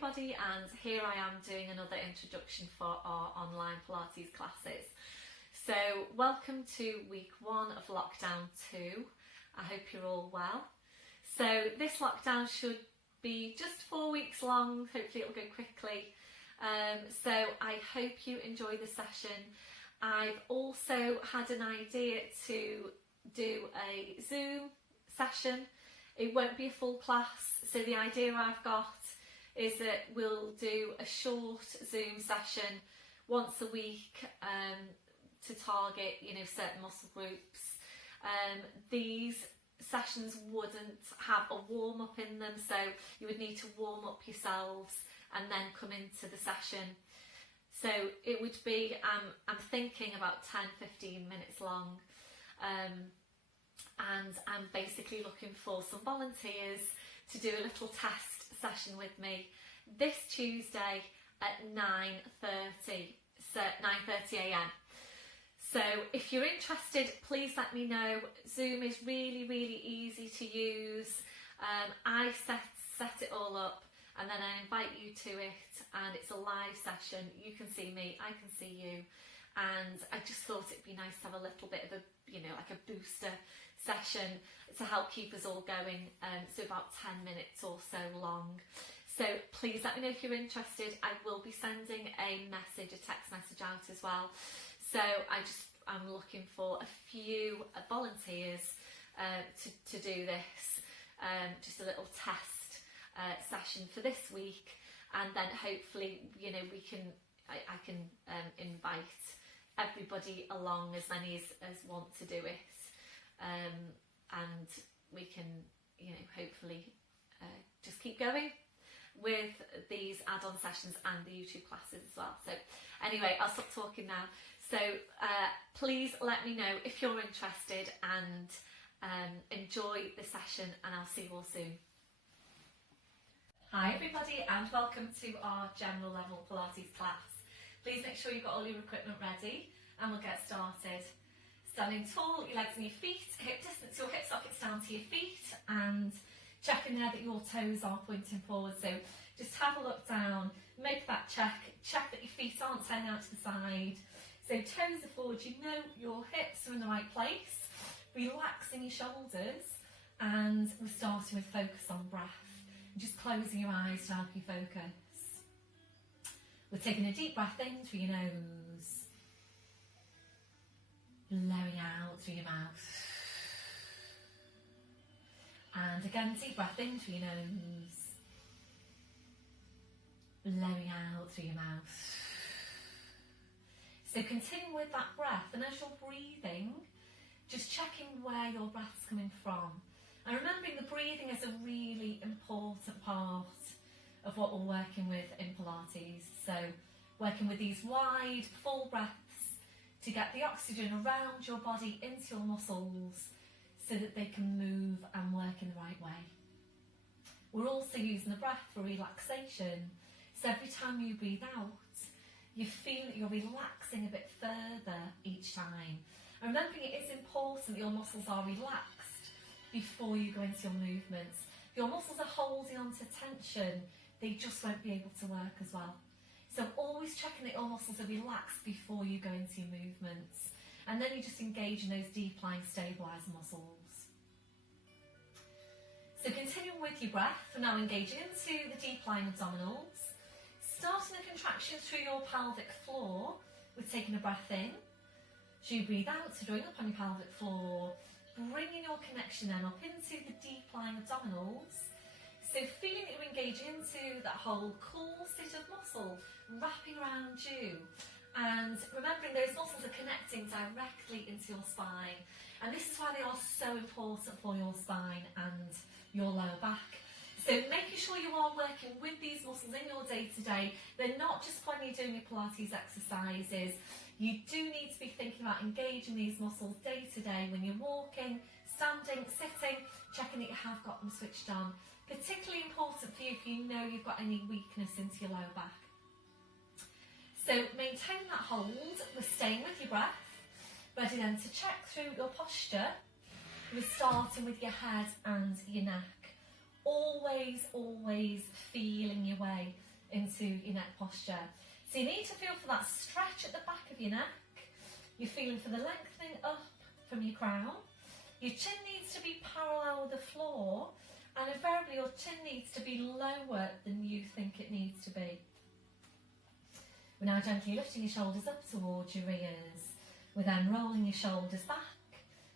everybody, and here I am doing another introduction for our online Pilates classes. So welcome to week 1 of lockdown 2. I hope you're all well. So this lockdown should be just 4 weeks long, hopefully it'll go quickly. So I hope you enjoy the session. I've also had an idea to do a Zoom session. It won't be a full class, so the idea I've got is that we'll do a short Zoom session once a week to target, certain muscle groups. These sessions wouldn't have a warm-up in them, so you would need to warm up yourselves and then come into the session. So it would be, I'm thinking about 10-15 minutes long, and I'm basically looking for some volunteers to do a little test session with me this Tuesday at 9:30 a.m. So if you're interested, please let me know. Zoom is really easy to use. I set it all up and then I invite you to it, and it's a live session. You can see me, I can see you, and I just thought it'd be nice to have a little bit of a, like a booster session to help keep us all going, so about 10 minutes or so long. So please let me know if you're interested. I will be sending a text message out as well. So I'm looking for a few volunteers to do this, just a little test session for this week, and then hopefully I can invite everybody along, as many as want to do it, and we can hopefully just keep going with these add-on sessions and the YouTube classes as well. So anyway, I'll stop talking now. So please let me know if you're interested, and enjoy the session, and I'll see you all soon. Hi everybody, and welcome to our general level Pilates class. Please make sure you've got all your equipment ready, and we'll get started. Standing tall, your legs and your feet, hip distance, your hip sockets down to your feet, and checking there that your toes are pointing forward. So just have a look down, make that check that your feet aren't turning out to the side. So toes are forward, your hips are in the right place, relaxing your shoulders, and we're starting with focus on breath. Just closing your eyes to help you focus. We're taking a deep breath in through your nose, blowing out through your mouth. And again, deep breath in through your nose, blowing out through your mouth. So continue with that breath, and as you're breathing, just checking where your breath's coming from. And remembering the breathing is a really important part of what we're working with in Pilates. So working with these wide, full breaths to get the oxygen around your body into your muscles so that they can move and work in the right way. We're also using the breath for relaxation. So every time you breathe out, you feel that you're relaxing a bit further each time. And remembering it is important that your muscles are relaxed before you go into your movements. If your muscles are holding on to tension, they just won't be able to work as well. So always checking that your muscles are relaxed before you go into your movements. And then you just engage in those deep lying stabiliser muscles. So continuing with your breath, we're now engaging into the deep lying abdominals. Starting the contraction through your pelvic floor with taking a breath in. As you breathe out, so drawing up on your pelvic floor, bringing your connection then up into the deep lying abdominals. So feeling that you're engaging into that whole cool sit of muscle wrapping around you. And remembering those muscles are connecting directly into your spine. And this is why they are so important for your spine and your lower back. So making sure you are working with these muscles in your day-to-day. They're not just when you're doing your Pilates exercises. You do need to be thinking about engaging these muscles day-to-day when you're walking, standing, sitting, checking that you have got them switched on. Particularly important for you if you know you've got any weakness into your lower back. So maintain that hold. We're staying with your breath. Ready then to check through your posture. We're starting with your head and your neck. Always feeling your way into your neck posture. So you need to feel for that stretch at the back of your neck. You're feeling for the lengthening up from your crown. Your chin needs to be parallel with the floor, and invariably your chin needs to be lower than you think it needs to be. We're now gently lifting your shoulders up towards your ears. We're then rolling your shoulders back.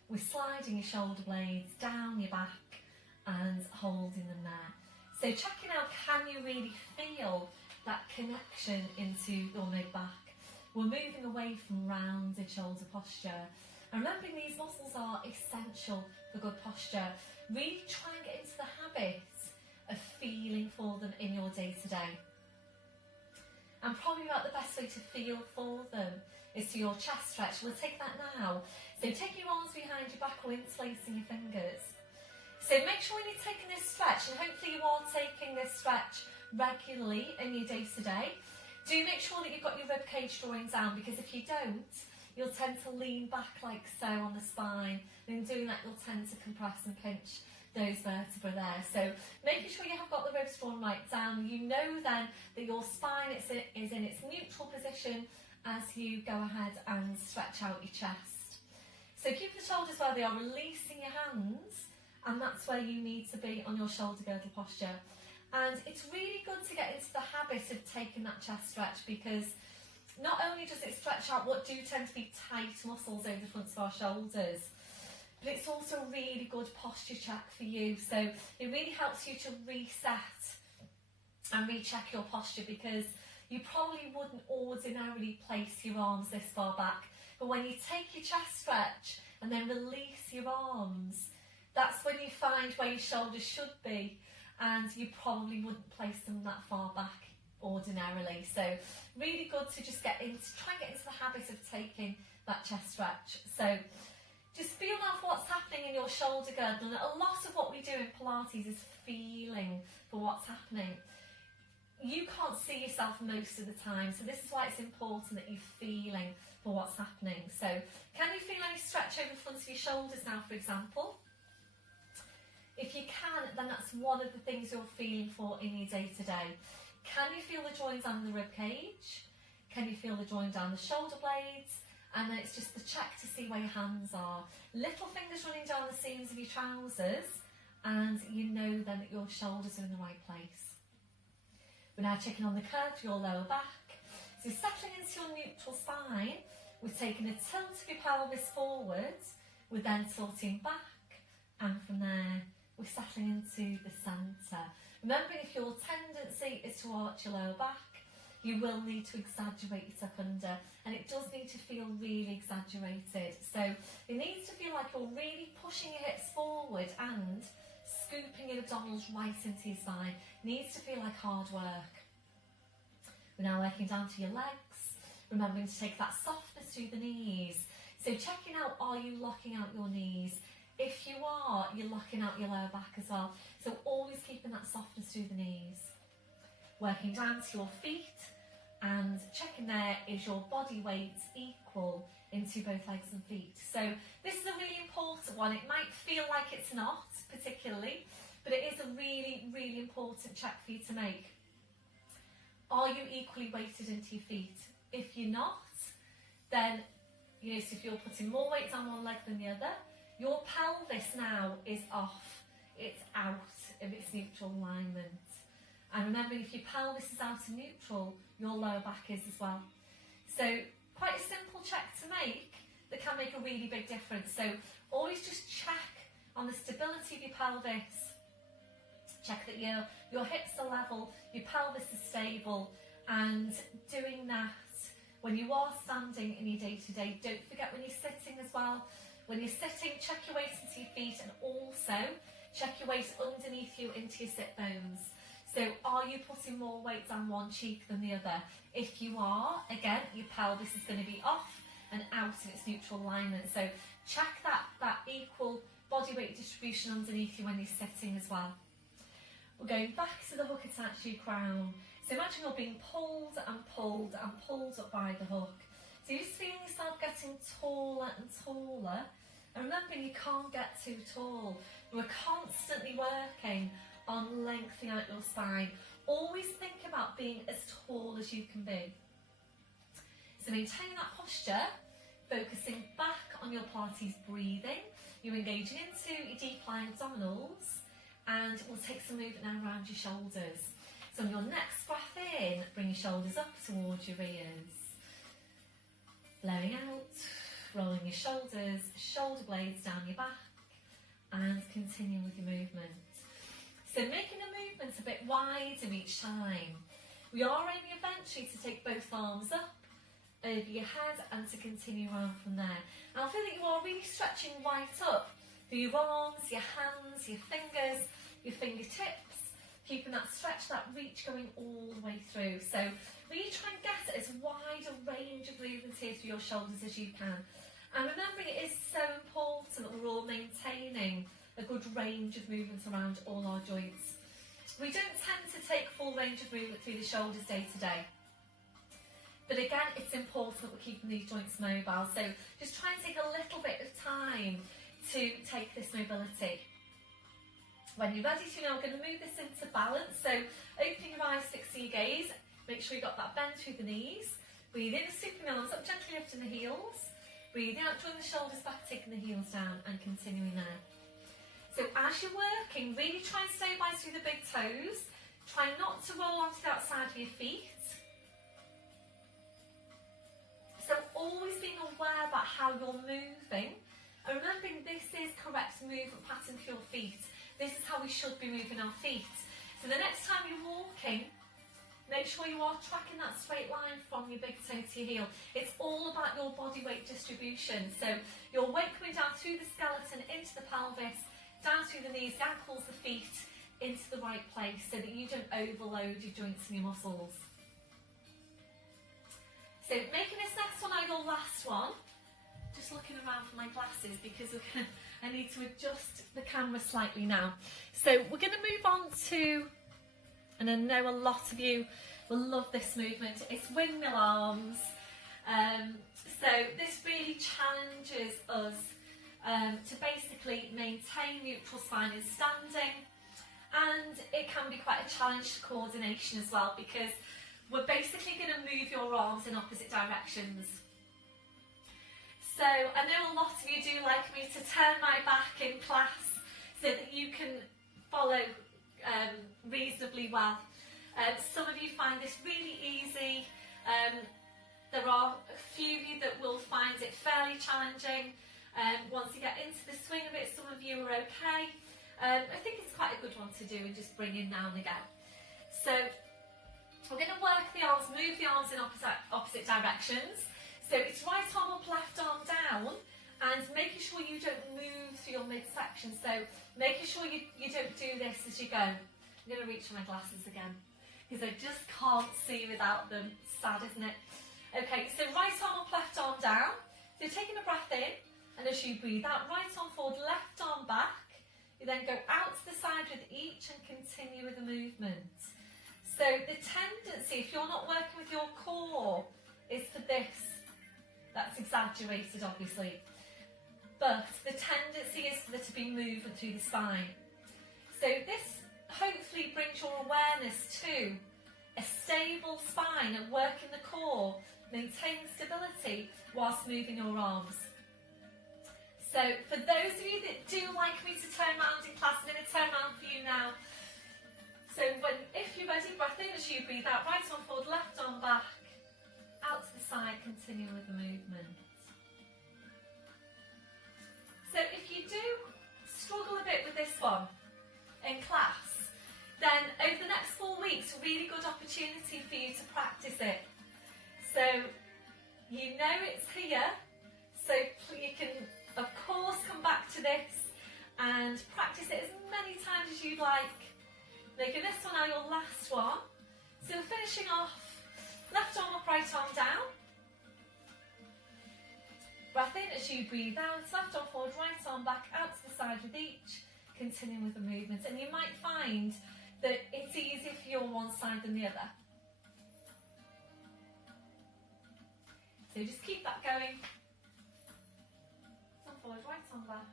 We're sliding your shoulder blades down your back and holding them there. So checking out, can you really feel that connection into your mid-back? We're moving away from rounded shoulder posture. And remembering these muscles are essential for good posture. Really try and get into the habit of feeling for them in your day-to-day. And probably about the best way to feel for them is to your chest stretch. We'll take that now. So take your arms behind your back or interlacing your fingers. So make sure when you're taking this stretch, and hopefully you are taking this stretch regularly in your day-to-day, do make sure that you've got your rib cage drawing down, because if you don't, you'll tend to lean back like so on the spine. And in doing that, you'll tend to compress and pinch those vertebrae there. So making sure you have got the ribs drawn right down. You know then that your spine is in its neutral position as you go ahead and stretch out your chest. So keep the shoulders where they are, releasing your hands, and that's where you need to be on your shoulder girdle posture. And it's really good to get into the habit of taking that chest stretch, because not only does it stretch out what do tend to be tight muscles over the fronts of our shoulders, but it's also a really good posture check for you. So it really helps you to reset and recheck your posture, because you probably wouldn't ordinarily place your arms this far back. But when you take your chest stretch and then release your arms, that's when you find where your shoulders should be, and you probably wouldn't place them that far back ordinarily. So really good to just try and get into the habit of taking that chest stretch. So just feel out what's happening in your shoulder girdle. And a lot of what we do in Pilates is feeling for what's happening. You can't see yourself most of the time, so this is why it's important that you're feeling for what's happening. So can you feel any stretch over the front of your shoulders now, for example? If you can, then that's one of the things you're feeling for in your day-to-day. Can you feel the join down the rib cage? Can you feel the join down the shoulder blades? And then it's just the check to see where your hands are. Little fingers running down the seams of your trousers, and you know then that your shoulders are in the right place. We're now checking on the curve of your lower back. So you're settling into your neutral spine. We're taking a tilt of your pelvis forward. We're then tilting back, and from there we're settling into the centre. Remembering if your tendency is to arch your lower back, you will need to exaggerate your tuck under, and it does need to feel really exaggerated. So it needs to feel like you're really pushing your hips forward and scooping your abdominals right into your spine. It needs to feel like hard work. We're now working down to your legs, remembering to take that softness through the knees. So checking out, are you locking out your knees? If you are, you're locking out your lower back as well. So always keeping that softness through the knees. Working down to your feet and checking there, is your body weight equal into both legs and feet. So this is a really important one. It might feel like it's not particularly, but it is a really, really important check for you to make. Are you equally weighted into your feet? If you're not, then, so if you're putting more weight on one leg than the other, your pelvis now is off. It's out of its neutral alignment. And remember, if your pelvis is out of neutral, your lower back is as well. So quite a simple check to make that can make a really big difference. So always just check on the stability of your pelvis. Check that your hips are level, your pelvis is stable, and doing that when you are standing in your day-to-day. Don't forget when you're sitting as well. When you're sitting, check your weight into your feet, and also check your weight underneath you into your sit bones. So are you putting more weight on one cheek than the other? If you are, again, your pelvis is going to be off and out of its neutral alignment. So check that equal body weight distribution underneath you when you're sitting as well. We're going back to the hook attached to your crown. So imagine you're being pulled and pulled and pulled up by the hook. So you're just feeling yourself getting taller and taller. And remember, you can't get too tall. We're constantly working on lengthening out your spine. Always think about being as tall as you can be. So maintain that posture, focusing back on your Pilates breathing. You're engaging into your deep lying abdominals, and we'll take some movement now around your shoulders. So on your next breath in, bring your shoulders up towards your ears. Blowing out, rolling your shoulders, shoulder blades down your back, and continue with your movement. So making the movement a bit wider each time. We are aiming eventually to take both arms up over your head and to continue on from there. And I feel that you are really stretching right up through your arms, your hands, your fingers, your fingertips, keeping that stretch, that reach going all the way through. So really try and get as wide a range of movements here through your shoulders as you can. And remembering it is so important that we're all maintaining a good range of movements around all our joints. We don't tend to take full range of movement through the shoulders day to day. But again, it's important that we're keeping these joints mobile. So just try and take a little bit of time to take this mobility. When you're ready to, now we're going to move this into balance. So opening your eyes, fixing your gaze. Make sure you've got that bend through the knees. Breathe in, sweeping the arms up, gently lifting the heels. Breathe out, drawing the shoulders back, taking the heels down, and continuing there. So as you're working, really try and stabilise through the big toes. Try not to roll onto the outside of your feet. So always being aware about how you're moving. And remembering this is correct movement pattern for your feet. This is how we should be moving our feet. So the next time you're walking, make sure you are tracking that straight line from your big toe to your heel. It's all about your body weight distribution. So your weight coming down through the skeleton, into the pelvis, down through the knees, the ankles, the feet, into the right place so that you don't overload your joints and your muscles. So making this next one now your last one. Just looking around for my glasses because I need to adjust the camera slightly now. So we're going to move on to, and I know a lot of you will love this movement, it's windmill arms. So this really challenges us to basically maintain neutral spine in standing, and it can be quite a challenge to coordination as well because we're basically going to move your arms in opposite directions. So I know a lot of you do like me to turn my back in class so that you can follow reasonably well. Some of you find this really easy. There are a few of you that will find it fairly challenging. Once you get into the swing of it, some of you are okay. I think it's quite a good one to do and just bring in now and again. So we're going to work the arms, move the arms in opposite directions. So it's right arm up, left arm down, and making sure you don't move through your midsection. So making sure you don't do this as you go. I'm going to reach for my glasses again because I just can't see without them. Sad, isn't it? Okay, so right arm up, left arm down. So taking a breath in, and as you breathe out, right arm forward, left arm back. You then go out to the side with each and continue with the movement. So the tendency, if you're not working with your core, is for this. That's exaggerated, obviously. But the tendency is for there to be movement through the spine. So this hopefully brings your awareness to a stable spine and working the core, maintaining stability whilst moving your arms. So for those of you that do like me to turn around in class, I'm going to turn around for you now. So if you're ready, breath in as you breathe out, right arm forward, left arm back, out to the side, continue with the movement. So if you do struggle a bit with this one in class, then over the next 4 weeks, a really good opportunity for you to practice it. So you know it's here, so you can of course come back to this and practice it as many times as you'd like. Making this one now your last one. So finishing off, left arm up, right arm down. Breath in as you breathe out, left arm forward, right arm back, out to the side with each. Continuing with the movement. And you might find that it's easier for you on one side than the other. So just keep that going. Arm forward, right arm back.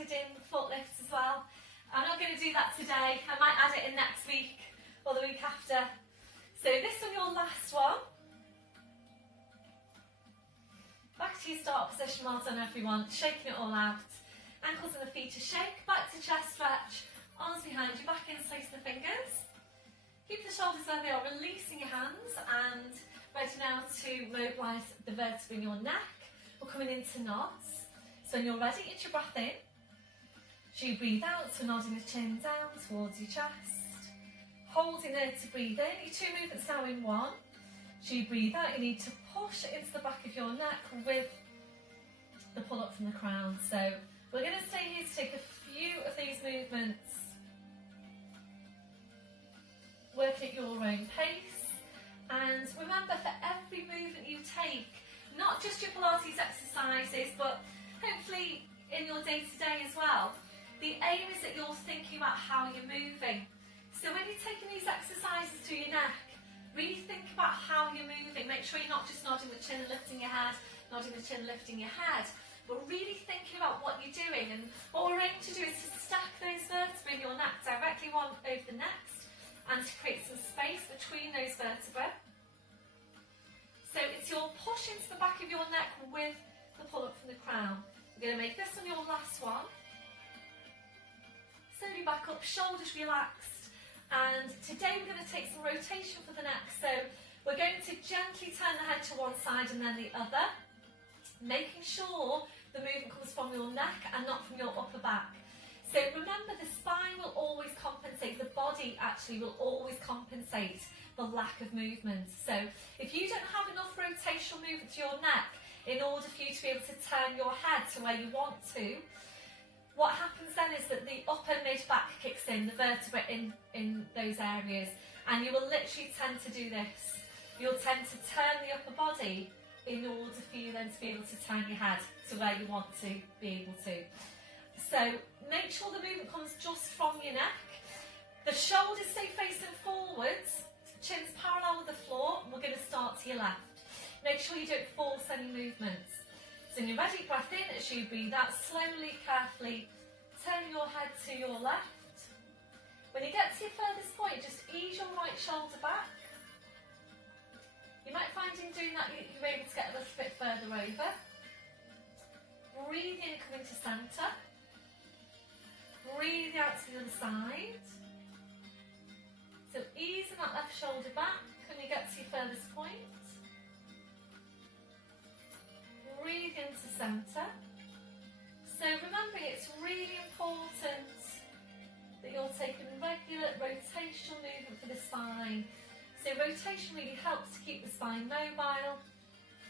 added in foot lifts as well. I'm not going to do that today. I might add it in next week or the week after. So this one, your last one. Back to your start position, well done everyone. Shaking it all out. Ankles and the feet to shake. Back to chest stretch. Arms behind you, back interlacing the fingers. Keep the shoulders where they are, releasing your hands, and ready now to mobilise the vertebrae in your neck. We're coming into nods. So when you're ready, get your breath in. So you breathe out, so nodding the chin down towards your chest. Holding there to breathe in. Your two movements now in one. So you breathe out, you need to push into the back of your neck with the pull up from the crown. So we're going to stay here to take a few of these movements. Work at your own pace. And remember, for every movement you take, not just your Pilates exercises, but hopefully in your day-to-day as well, the aim is that you're thinking about how you're moving. So when you're taking these exercises to your neck, really think about how you're moving. Make sure you're not just nodding the chin and lifting your head, nodding the chin, lifting your head, but really thinking about what you're doing. And what we're aiming to do is to stack those vertebrae in your neck directly one over the next, and to create some space between those vertebrae. So it's your push into the back of your neck with the pull up from the crown. We're going to make this one your last one. Slowly back up, shoulders relaxed. And today we're going to take some rotation for the neck. So we're going to gently turn the head to one side and then the other, making sure the movement comes from your neck and not from your upper back. So remember, the spine will always compensate, the body actually will always compensate the lack of movement. So if you don't have enough rotational movement to your neck in order for you to be able to turn your head to where you want to, what happens then is that the upper mid-back kicks in, the vertebra in those areas, and you will literally tend to do this. You'll tend to turn the upper body in order for you then to be able to turn your head to where you want to be able to. So make sure the movement comes just from your neck. The shoulders stay facing forwards, chin's parallel with the floor, and we're going to start to your left. Make sure you don't force any movements. So when you're ready, breath in as you breathe out, slowly, carefully turn your head to your left. When you get to your furthest point, just ease your right shoulder back. You might find in doing that you're able to get a little bit further over. Breathe in, come into centre. Breathe out to the other side. So easing that left shoulder back when you get to your furthest point. Breathe into centre. So remembering, it's really important that you're taking regular rotational movement for the spine. So rotation really helps to keep the spine mobile,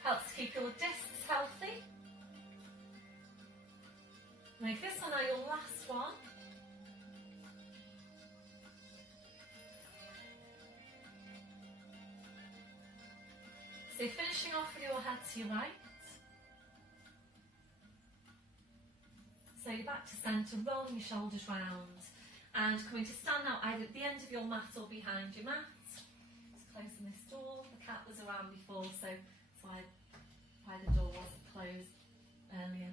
helps to keep your discs healthy. Make this one now your last one. So finishing off with your head to your right. So you're back to centre, rolling your shoulders round, and coming to stand now either at the end of your mat or behind your mat. Just closing this door. The cat was around before, so that's why the door wasn't closed earlier.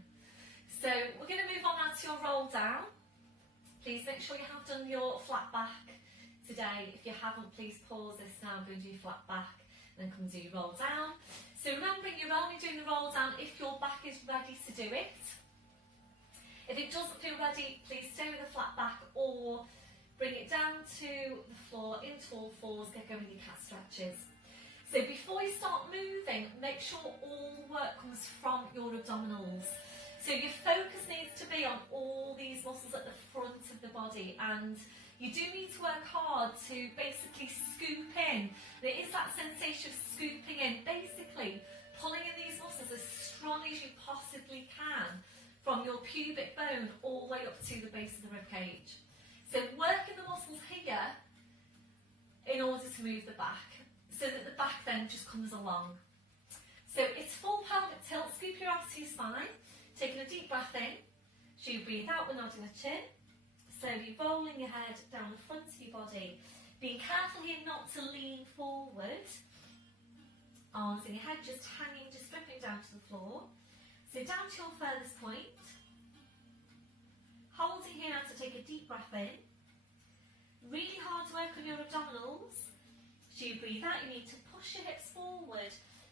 So we're going to move on now to your roll down. Please make sure you have done your flat back today. If you haven't, please pause this now and go and do your flat back, and then come and do your roll down. So remembering, you're only doing the roll down if your back is ready to do it. If it doesn't feel ready, please stay with a flat back or bring it down to the floor into all fours, get going with your calf stretches. So before you start moving, make sure all the work comes from your abdominals. So your focus needs to be on all these muscles at the front of the body, and you do need to work hard to basically scoop in. There is that sensation of scooping in, basically pulling in these muscles as strong as you possibly can, from your pubic bone all the way up to the base of the rib cage. So working the muscles here in order to move the back, so that the back then just comes along. So it's full pelvic tilt, scoop your ass to your spine, taking a deep breath in. So you breathe out, we're nodding the chin. So you're rolling your head down the front of your body. Being careful here not to lean forward. Arms in your head just hanging, just dripping down to the floor. So down to your furthest point. deep breath in. Really hard to work on your abdominals. As you breathe out, you need to push your hips forward,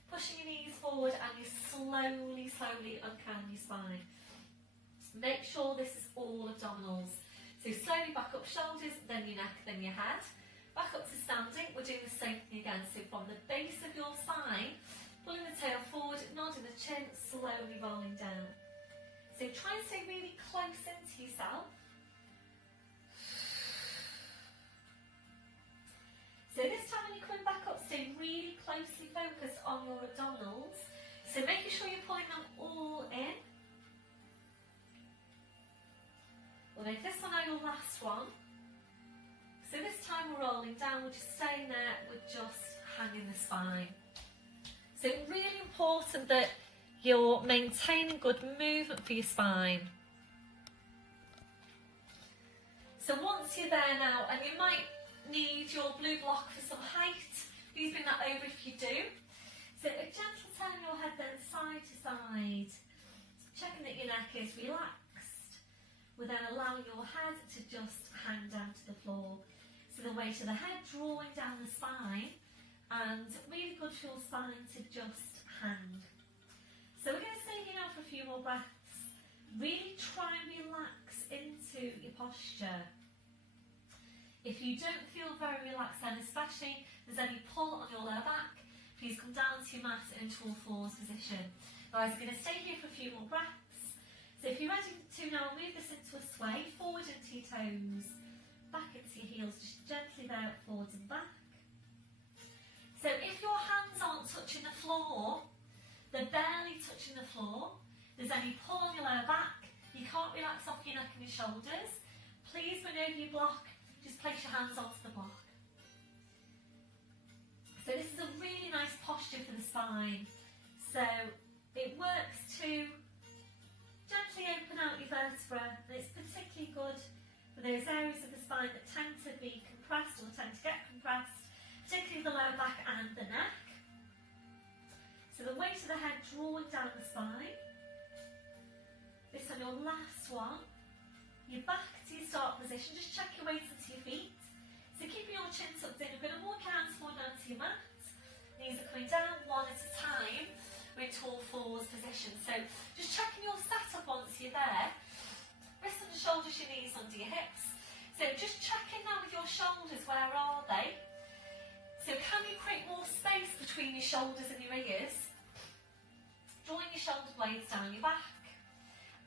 pushing your knees forward, and you slowly uncurl your spine. Make sure this is all abdominals. So slowly back up shoulders, then your neck, then your head. Back up to standing, we're doing the same thing again. So from the base of your spine, pulling the tail forward, nodding the chin, slowly rolling down. So try and stay really close into yourself. So this time when you're coming back up, stay really closely focused on your abdominals. So making sure you're pulling them all in. We'll make this one our your last one. So this time we're rolling down, we're just staying there, we're just hanging the spine. So really important that you're maintaining good movement for your spine. So once you're there now, and you might need your blue block for some height, please bring that over if you do. So a gentle turn your head then side to side, checking that your neck is relaxed. We're then allowing your head to just hang down to the floor. So the weight of the head drawing down the spine, and really good for your spine to just hang. So we're going to stay here now for a few more breaths. Really try and relax into your posture. If you don't feel very relaxed then, especially if there's any pull on your lower back, please come down to your mat into all fours position. Guys, we're going to stay here for a few more breaths. So if you're ready to now, move this into a sway, forward into your toes, back into your heels, just gently there, forwards and back. So if your hands aren't touching the floor, they're barely touching the floor, there's any pull on your lower back, you can't relax off your neck and your shoulders, please bring over your block, just place your hands onto the block. So this is a really nice posture for the spine. So it works to gently open out your vertebra, and it's particularly good for those areas of the spine that tend to be compressed or tend to get compressed, particularly the lower back and the neck. So the weight of the head drawing down the spine. This on your last one. You're back to your start position, just check your weight into your feet. So keeping your chin tucked in, you're going to walk your hands forward down to your mat. Knees are coming down one at a time. We're into all fours position. So just checking your setup once you're there. Wrists under shoulders, your knees under your hips. So just checking now with your shoulders, where are they? So can you create more space between your shoulders and your ears? Drawing your shoulder blades down your back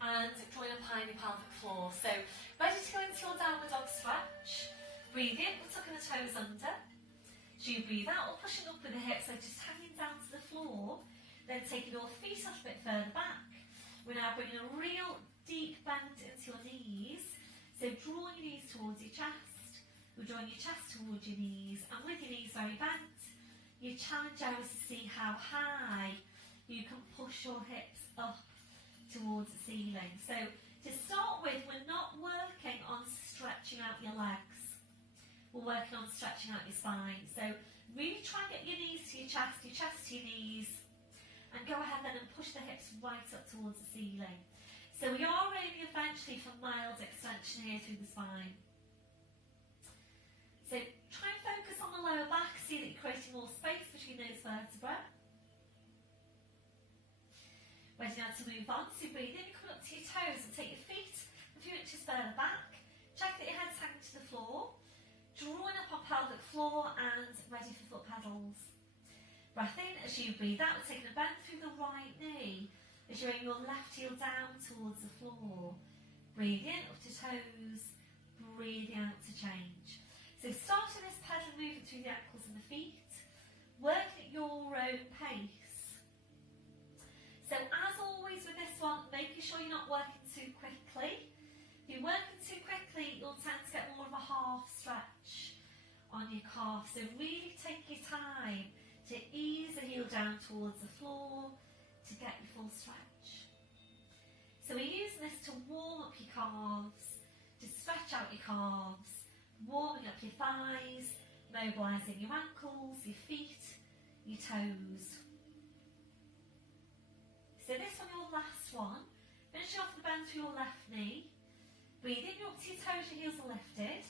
and drawing up high in your pelvic floor. So ready to go into your downward dog stretch. Breathe in, we're tucking the toes under. As you breathe out, we're pushing up with the hips, so just hanging down to the floor. Then taking your feet up a bit further back. We're now bringing a real deep bend into your knees. So drawing your knees towards your chest. We're drawing your chest towards your knees. And with your knees very bent, your challenge now is to see how high you can push your hips up towards the ceiling. So to start with, we're not working on stretching out your legs. We're working on stretching out your spine. So really try and get your knees to your chest to your knees. And go ahead then and push the hips right up towards the ceiling. So we are aiming eventually for mild extension here through the spine. So try and focus on the lower back, see that you're creating more space between those vertebrae. Ready now to move on, so breathe in, come up to your toes and take your feet a few inches further back. Check that your head's hanging to the floor. Drawing up on pelvic floor and ready for foot pedals. Breath in as you breathe out, taking a bend through the right knee as you aim your left heel down towards the floor. Breathe in up to toes, breathing out to change. So starting this pedal movement through the ankles and the feet, working at your own pace. So as always with this one, making sure you're not working too quickly. If you're working too quickly, you'll tend to get more of a half stretch on your calf. So really take your time to ease the heel down towards the floor to get your full stretch. So we're using this to warm up your calves, to stretch out your calves, warming up your thighs, mobilising your ankles, your feet, your toes. So this one, your last one, finishing off the bend through your left knee. Breathe in, you're up to your toes, your heels are lifted.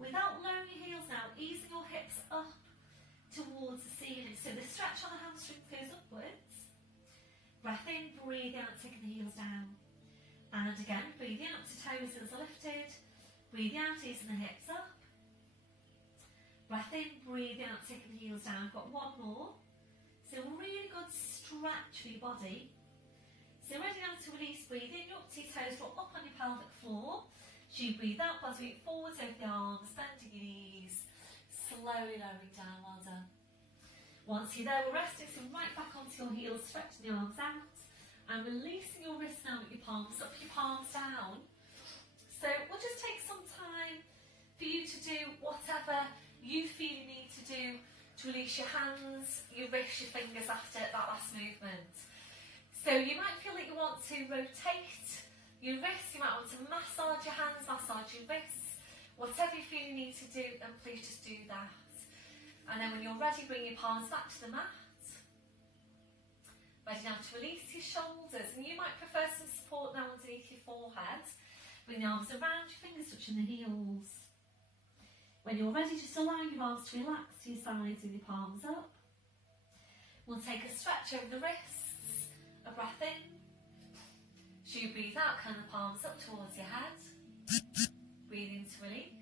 Without lowering your heels now, easing your hips up towards the ceiling. So the stretch on the hamstring goes upwards. Breath in, breathe out, taking the heels down. And again, breathe in, up to toes, heels are lifted. Breathe out, easing the hips up. Breath in, breathe out, taking the heels down. I've got one more. So really good stretch for your body. So ready now to release, breathe in, you're up to your toes, drop up on your pelvic floor. So you breathe out, body weight forwards over the arms, bending your knees, slowly lowering down, well done. Once you're there, we're resting, so right back onto your heels, stretching the arms out, and releasing your wrists now with your palms up, your palms down. So we'll just take some time for you to do whatever you feel you need to do to release your hands, your wrists, your fingers after that last movement. So you might feel that you want to rotate your wrists, you might want to massage your hands, massage your wrists. Whatever you feel you need to do, then please just do that. And then when you're ready, bring your palms back to the mat. Ready now to release your shoulders. And you might prefer some support now underneath your forehead. Bring the arms around, your fingers touching the heels. When you're ready, just allow your arms to relax to your sides with your palms up. We'll take a stretch over the wrists. A breath in. So you breathe out, kind of palms up towards your head. Breathe in to release.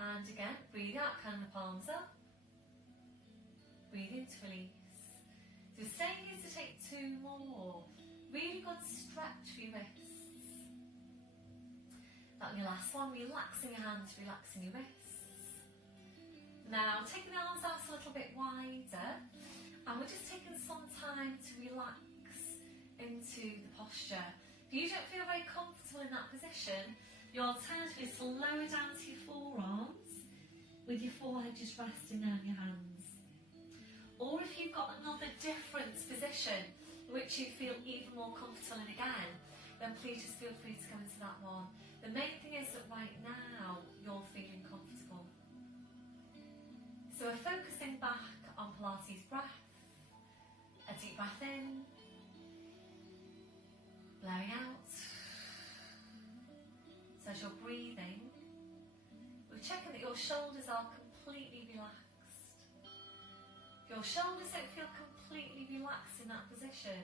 And again, breathe out, kind of palms up. Breathe in to release. So stay here to take two more. Really good stretch for your wrists. That on your last one, relaxing your hands, relaxing your wrists. Now, taking the arms out a little bit wider. And we're just taking some time to relax into the posture. If you don't feel very comfortable in that position, your alternative is to lower down to your forearms with your forehead just resting down your hands. Or if you've got another different position which you feel even more comfortable in again, then please just feel free to go into that one. The main thing is that right now you're feeling comfortable. So we're focusing back on Pilates breath. A deep breath in, blowing out. So as you're breathing, we're checking that your shoulders are completely relaxed. If your shoulders don't feel completely relaxed in that position,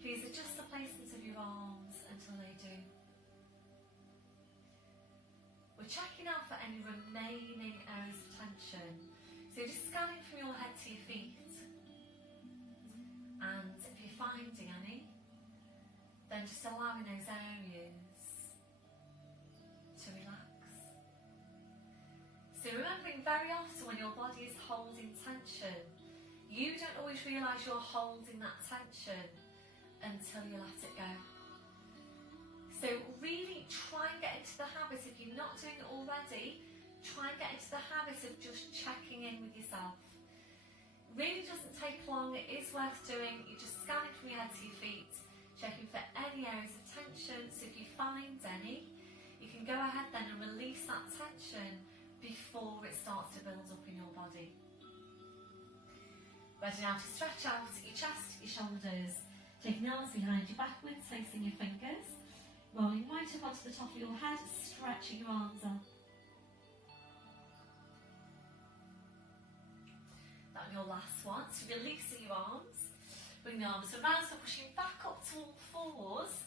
please adjust the placement of your arms until they do. We're checking out for any remaining areas of tension. So just scanning from your head to your feet. And if you're finding any, then just allowing those areas to relax. So remembering very often when your body is holding tension, you don't always realise you're holding that tension until you let it go. So really try and get into the habit, if you're not doing it already, try and get into the habit of just checking in with yourself. Really doesn't take long, it is worth doing. You're just scanning from your head to your feet, checking for any areas of tension. So if you find any, you can go ahead then and release that tension before it starts to build up in your body. Ready now to stretch out your chest, your shoulders, taking the arms behind you backwards, facing your fingers, rolling right up onto the top of your head, stretching your arms up. Your last one, so releasing your arms, bring the arms around, so pushing back up to all fours.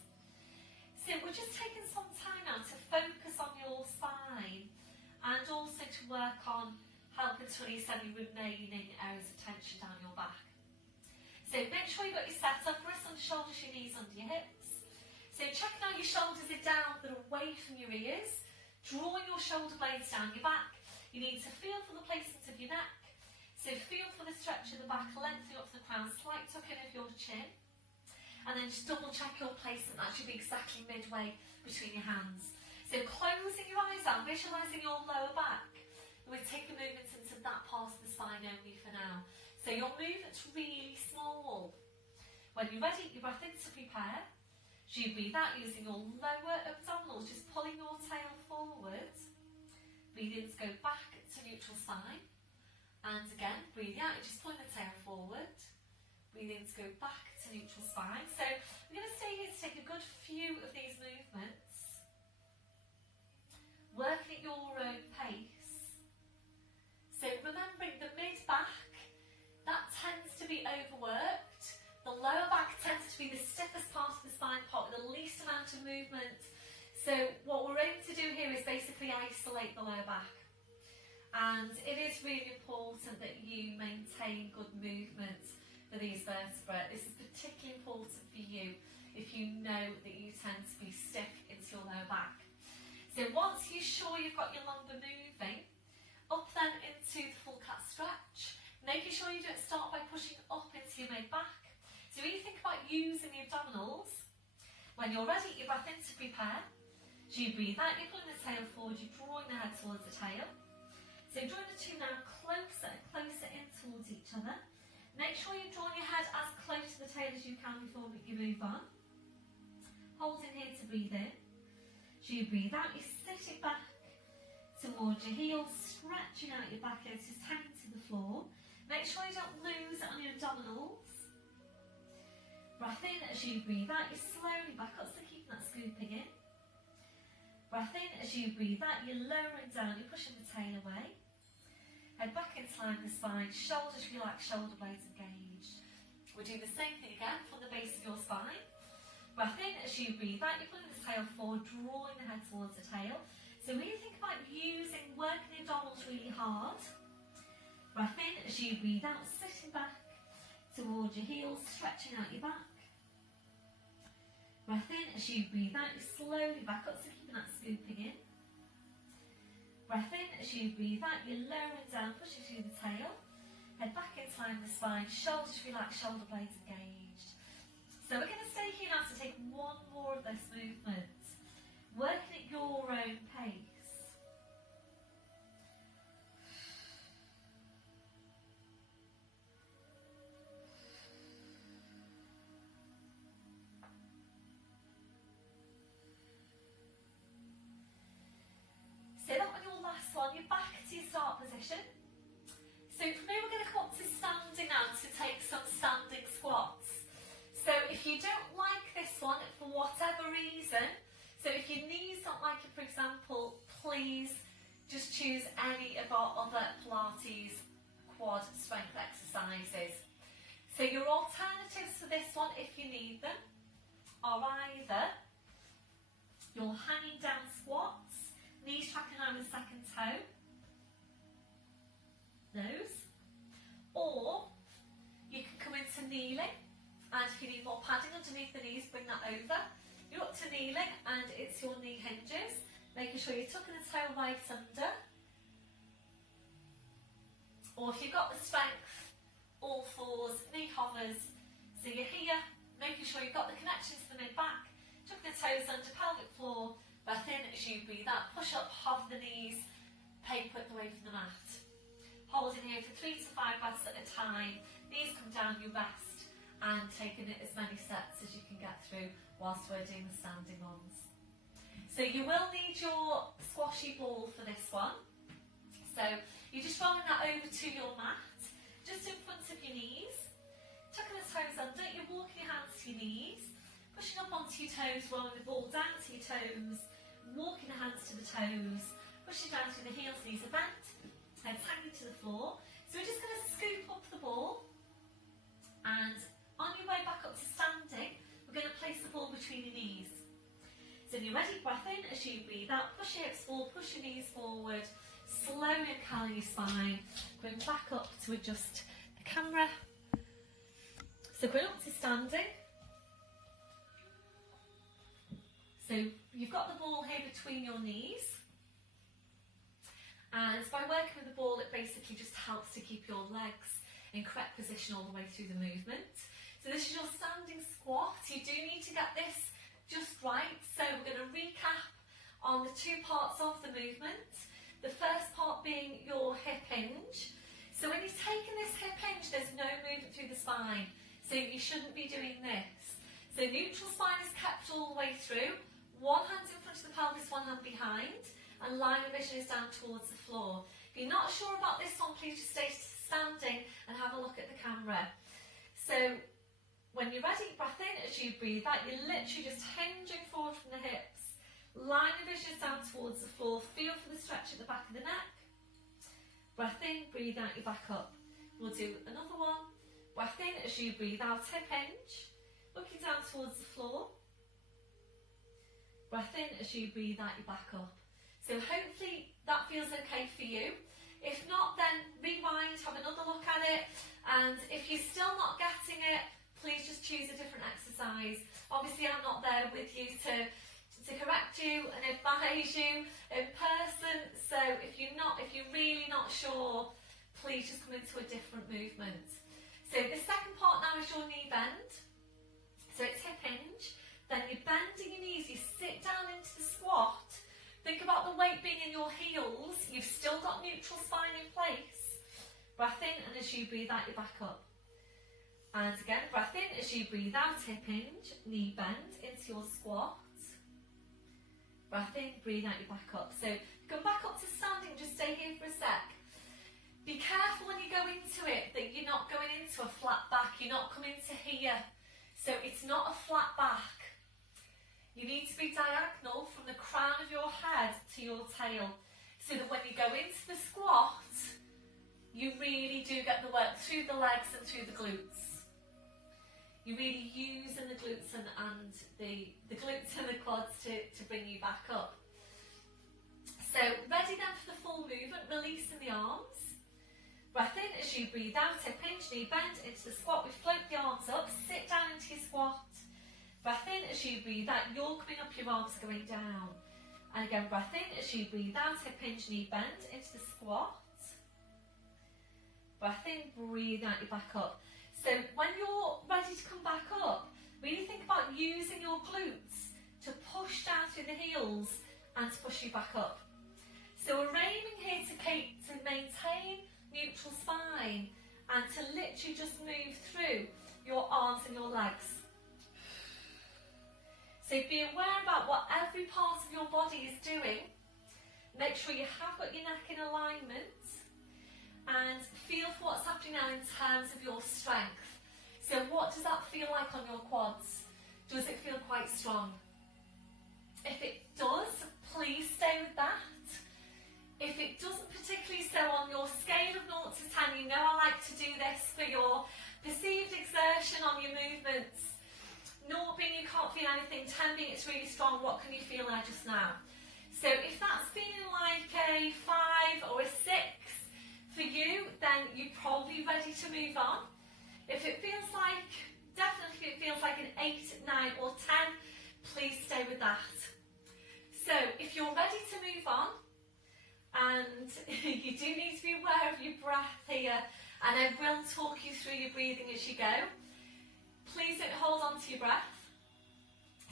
So we're just taking some time now to focus on your spine and also to work on helping to release any remaining areas of tension down your back. So make sure you've got your set up, wrists under shoulders, your knees under your hips. So checking out your shoulders are down but away from your ears, drawing your shoulder blades down your back. You need to feel for the placement of your neck. So feel for the stretch of the back, lengthening up the crown, slight tuck in of your chin. And then just double check your placement, that should be exactly midway between your hands. So closing your eyes down, visualising your lower back. We're taking movements into that part of the spine only for now. So your movement's really small. When you're ready, you breath in to prepare. So you breathe out using your lower abdominals, just pulling your tail forward. Breathe in to go back to neutral spine. And again, breathe out, you're just pulling the tail forward. Breathe in to go back to neutral spine. So we're going to stay here to take a good few of these movements. So what we're aiming to do here is basically isolate the lower back. And it is really important that you maintain good movement for these vertebrae. This is particularly important for you if you know that you tend to be stiff into your lower back. So once you're sure you've got your lumbar moving, up then into the full cat stretch, making sure you don't start by pushing up into your mid back. So when you think about using the abdominals, when you're ready, you breath in to prepare. So you breathe out, you're pulling the tail forward, you're drawing the head towards the tail. So drawing the two now closer and closer in towards each other. Make sure you're drawing your head as close to the tail as you can before you move on. Holding here to breathe in. So you breathe out, you're sitting back towards your heels, stretching out your back legs, just hanging to the floor. Make sure you don't lose it on your abdominals. Breath in as you breathe out, you're slowly back up, so keeping that scooping in. Breath in as you breathe out, you're lowering down, you're pushing the tail away. Head back into line with the spine, shoulders relaxed, shoulder blades engaged. We're doing the same thing again from the base of your spine. Breath in as you breathe out, you're pulling the tail forward, drawing the head towards the tail. So when you think about working the abdominals really hard, breath in as you breathe out, sitting back towards your heels, stretching out your back. Breath in as you breathe out, you slowly back up, so keeping that scooping in. Breath in as you breathe out, you're lowering down, pushing through the tail. Head back into line with the spine, shoulders relaxed, shoulder blades engaged. So we're going to stay here now to take one more of this movement, working at your own pace. So that was your last one, you're back to your start position. So from here we're going to come up to standing now to take some standing squats. So if you don't like this one for whatever reason, so if your knees don't like it, for example, please just choose any of our other Pilates quad strength exercises. So your alternatives for this one, if you need them, are either your hanging down squats, knees tracking around the second toe, those, or you can come into kneeling, and if you need more padding underneath the knees, bring that over. You're up to kneeling, and it's your knee hinges, making sure you're tucking the toe right under, or if you've got the strength, all fours, knee hovers, so you're here, making sure you've got the connection to the mid-back, tucking the toes under pelvic floor. Breath in as you breathe out, push up, hover the knees, paper width away from the mat. Holding here for 3 to 5 breaths at a time, knees come down, you rest, and taking it as many steps as you can get through whilst we're doing the standing ones. So you will need your squashy ball for this one. So you're just rolling that over to your mat, just in front of your knees, tucking the toes under, you're walking your hands to your knees, pushing up onto your toes, rolling the ball down to your toes, walking the hands to the toes, pushing down through the heels, knees are bent, heads hanging to the floor. So we're just going to scoop up the ball, and on your way back up to standing, we're going to place the ball between your knees. So when you're ready, breath in as you breathe out, push your hips forward, push your knees forward, slowly uncurling your spine, going back up to adjust the camera. So going up to standing. So you've got the ball here between your knees, and by working with the ball, it basically just helps to keep your legs in correct position all the way through the movement. So this is your standing squat. You do need to get this just right. So we're going to recap on the two parts of the movement. The first part being your hip hinge. So when you're taking this hip hinge, there's no movement through the spine. So you shouldn't be doing this. So neutral spine is kept all the way through. One hand in front of the pelvis, one hand behind, and line of vision is down towards the floor. If you're not sure about this one, please just stay standing and have a look at the camera. So when you're ready, breath in as you breathe out, you're literally just hinging forward from the hips. Line of vision is down towards the floor. Feel for the stretch at the back of the neck. Breath in, breathe out, you're back up. We'll do another one. Breath in as you breathe out, hip hinge, looking down towards the floor. Breath in as you breathe out, you back up. So hopefully that feels okay for you. If not, then rewind, have another look at it, and if you're still not getting it, please just choose a different exercise. Obviously I'm not there with you to correct you and advise you in person, so if you're really not sure, please just come into a different movement. So the second part now is your knee bend. So it's hip hinge, then you're bending your knees, you sit down into the squat. Think about the weight being in your heels, you've still got neutral spine in place. Breath in, and as you breathe out, you back up. And again, breath in, as you breathe out, hip hinge, knee bend into your squat. Breath in, breathe out, you back up. So come back up to standing, just stay here for a sec. Be careful when you go into it that you're not going into a flat back, you're not coming to here. So it's not a flat back. You need to be diagonal from the crown of your head to your tail, so that when you go into the squat, you really do get the work through the legs and through the glutes. You're really using the glutes and the glutes and the quads to bring you back up. So ready then for the full movement, releasing the arms. Breath in as you breathe out, hip hinge, knee bend into the squat. We float the arms up, sit down into your squat. Breath in as you breathe out, you're coming up, your arms are going down. And again, breath in as you breathe out, hip hinge, knee bend into the squat. Breath in, breathe out, you back up. So when you're ready to come back up, really think about using your glutes to push down through the heels and to push you back up. So we're aiming here to maintain neutral spine and to literally just move through your arms and your legs. So be aware about what every part of your body is doing. Make sure you have got your neck in alignment, and feel for what's happening now in terms of your strength. So what does that feel like on your quads? Does it feel quite strong? If it does, please stay with that. If it doesn't particularly, so on your scale of 0 to 10, you know I like to do this for your perceived exertion on your movements. 0 being you can't feel anything, 10 being it's really strong, what can you feel there just now? So if that's feeling like a 5 or a 6 for you, then you're probably ready to move on. If it feels like, definitely if it feels like an 8, 9 or 10, please stay with that. So if you're ready to move on, and you do need to be aware of your breath here, and I will talk you through your breathing as you go. Please don't hold on to your breath.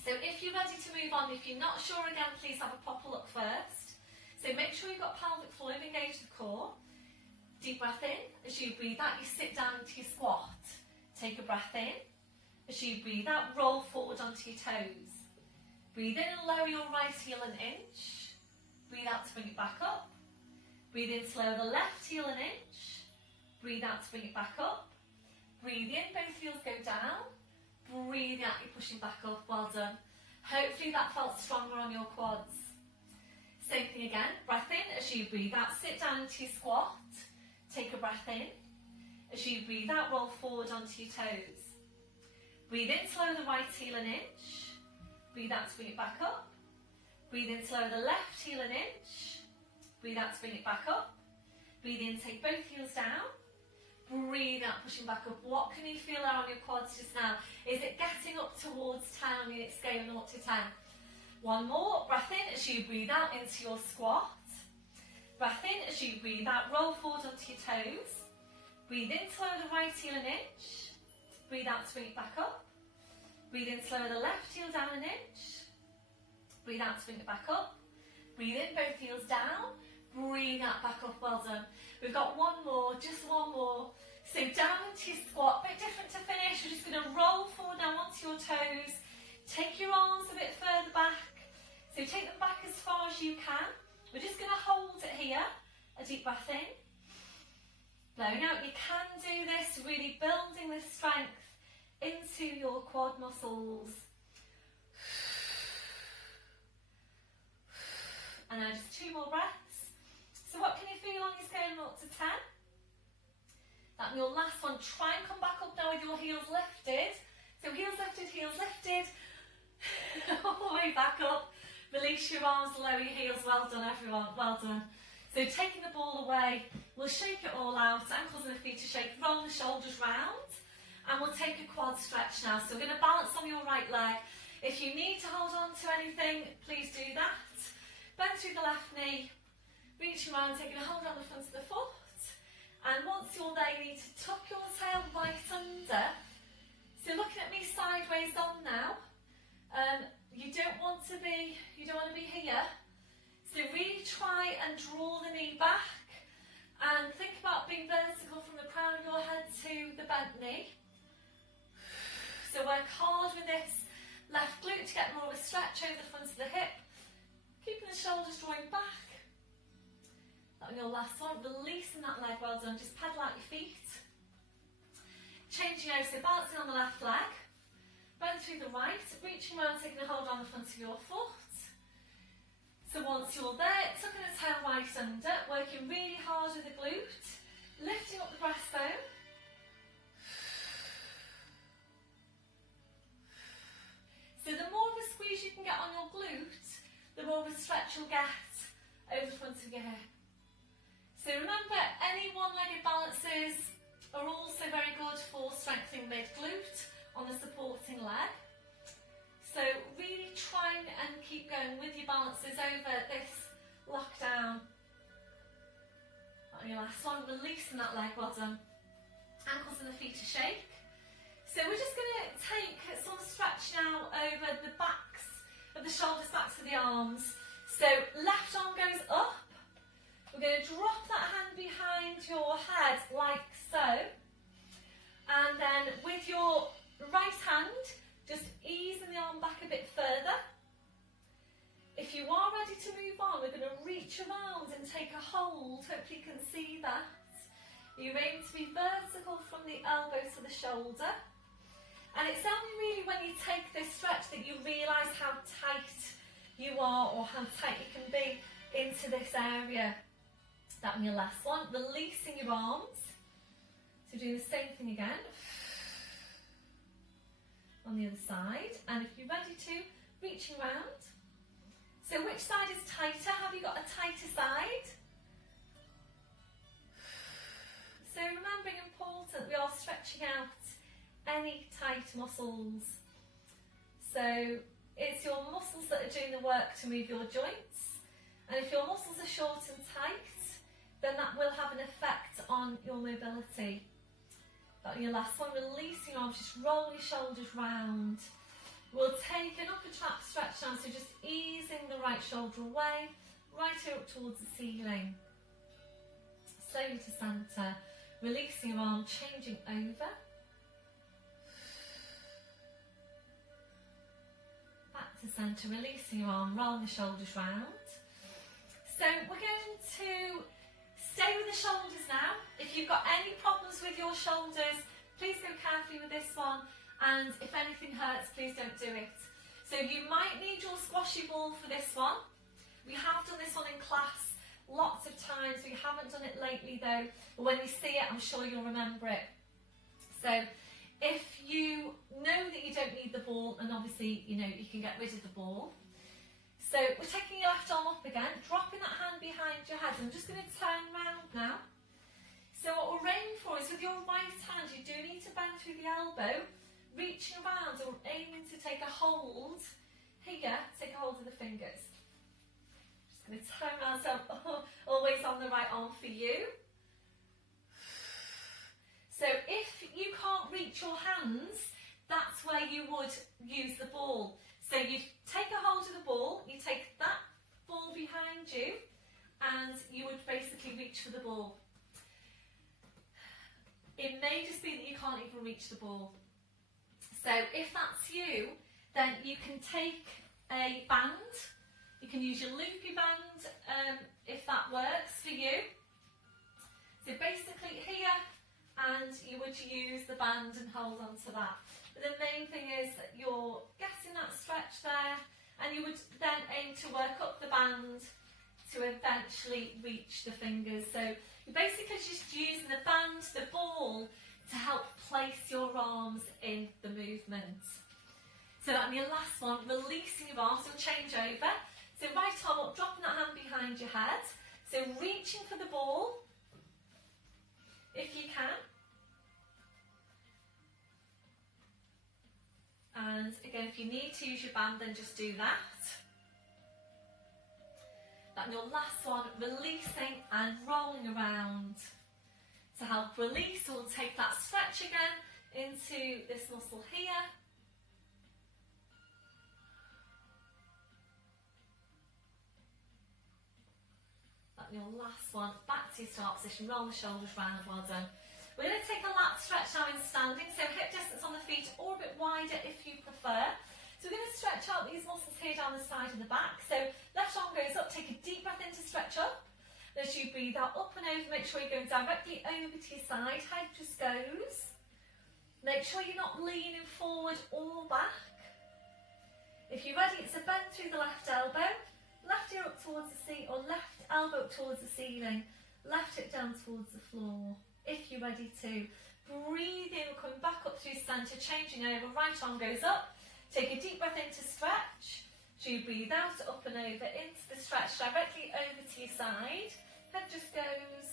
So if you're ready to move on, if you're not sure again, please have a proper look first. So make sure you've got pelvic floor, engage the core. Deep breath in. As you breathe out, you sit down into your squat. Take a breath in. As you breathe out, roll forward onto your toes. Breathe in and lower your right heel an inch. Breathe out to bring it back up. Breathe in to lower the left heel an inch. Breathe out to bring it back up. Breathe in, both heels go down. Breathe out, you're pushing back up. Well done. Hopefully that felt stronger on your quads. Same thing again. Breath in as you breathe out. Sit down into your squat. Take a breath in. As you breathe out, roll forward onto your toes. Breathe in to lower the right heel an inch. Breathe out to bring it back up. Breathe in to lower the left heel an inch. Breathe out to bring it back up. Breathe in, take both heels down. Breathe out, pushing back up. What can you feel there on your quads just now? Is it getting up towards 10 on your scale 0 to 10? One more. Breath in as you breathe out into your squat. Breath in as you breathe out, roll forward onto your toes. Breathe in to lower the right heel an inch. Breathe out to bring it back up. Breathe in to lower the left heel down an inch. Breathe out to bring it back up. Breathe in, both heels down. Breathe out, back up, well done. We've got one more, just one more. So down into your squat, bit different to finish. We're just going to roll forward now onto your toes. Take your arms a bit further back. So take them back as far as you can. We're just going to hold it here. A deep breath in. Blowing out. You can do this, really building this strength into your quad muscles. And now just 2 more breaths. So what can you feel on your scale 0 to 10? That your last one. Try and come back up now with your heels lifted. So heels lifted, all the way back up. Release your arms, lower your heels. Well done, everyone. Well done. So taking the ball away, we'll shake it all out. Ankles and the feet are shake. Roll the shoulders round. And we'll take a quad stretch now. So we're going to balance on your right leg. If you need to hold on to anything, please do that. Bend through the left knee. Reach around, taking a hold on the front of the foot. And once you're there, you need to tuck your tail right under. So looking at me sideways on now. You don't want to be here. So really try and draw the knee back and think about being vertical from the crown of your head to the bent knee. So work hard with this left glute to get more of a stretch over the front of the hip. Keeping the shoulders drawing back. That was your last one. Releasing that leg, well done. Just pedal out your feet. Changing over, so balancing on the left leg. Bend through the right, reaching around, taking a hold on the front of your foot. So once you're there, tucking the tail right under, working really hard with the glute, lifting up the breastbone. So the more of a squeeze you can get on your glute, the more of a stretch you'll get over the front of your hip. So remember, any one-legged balances are also very good for strengthening mid-glute on the supporting leg. So really try and keep going with your balances over this lockdown. On your last one, releasing that leg, well done. Ankles and the feet to shake. So we're just going to take some stretch now over the backs of the shoulders, backs of the arms. So left arm goes up. We're going to drop that hand behind your head like so. And then with your right hand, just easing the arm back a bit further. If you are ready to move on, we're going to reach around and take a hold. Hopefully you can see that. You aim to be vertical from the elbow to the shoulder. And it's only really when you take this stretch that you realise how tight you are or how tight you can be into this area. That one, your last one. Releasing your arms. So do the same thing again. On the other side. And if you're ready to, reaching round. So which side is tighter? Have you got a tighter side? So remembering important, we are stretching out any tight muscles. So it's your muscles that are doing the work to move your joints. And if your muscles are short and tight, then that will have an effect on your mobility. That on your last one, releasing your arms, just roll your shoulders round. We'll take an upper trap stretch down, so just easing the right shoulder away, right here up towards the ceiling. Slowly to centre, releasing your arm, changing over. Back to centre, releasing your arm, rolling the shoulders round. So we're going to stay with the shoulders now. If you've got any problems with your shoulders, please go carefully with this one. And if anything hurts, please don't do it. So you might need your squashy ball for this one. We have done this one in class lots of times. We haven't done it lately though. But when you see it, I'm sure you'll remember it. So if you know that you don't need the ball, and obviously you know you can get rid of the ball. So we're taking your left arm up again, dropping that hand behind your head. I'm just going to turn round now. So what we're aiming for is with your right hand, you do need to bend through the elbow, reaching around and aiming to take a hold here, take a hold of the fingers. Just going to turn around, so I'm always on the right arm for you. So if you can't reach your hands, that's where you would use the ball. So you take a hold of the ball, you take that ball behind you, and you would basically reach for the ball. It may just be that you can't even reach the ball. So if that's you, then you can take a band. You can use your loopy band if that works for you. So basically here, and you would use the band and hold on to that. But the main thing is that you're getting that stretch there, and you would then aim to work up the band to eventually reach the fingers. So you're basically just using the band, the ball, to help place your arms in the movement. So that'll be your last one, releasing your arms, so change over. So right arm up, dropping that hand behind your head. So reaching for the ball, if you can. And again, if you need to use your band, then just do that. Then your last one, releasing and rolling around. To help release, we'll take that stretch again into this muscle here. Then your last one, back to your start position, roll the shoulders round, well done. We're going to take a lat stretch now in standing, so hip distance on the feet or a bit wider if you prefer. So we're going to stretch out these muscles here down the side and the back. So left arm goes up, take a deep breath in to stretch up. As you breathe out, up and over, make sure you're going directly over to your side, head just goes. Make sure you're not leaning forward or back. If you're ready, it's a bend through the left elbow, left ear up towards the seat, or left elbow up towards the ceiling, left hip down towards the floor. If you're ready to, breathe in, coming back up through centre, changing over, right arm goes up, take a deep breath in to stretch. So you breathe out, up and over, into the stretch, directly over to your side. Head just goes.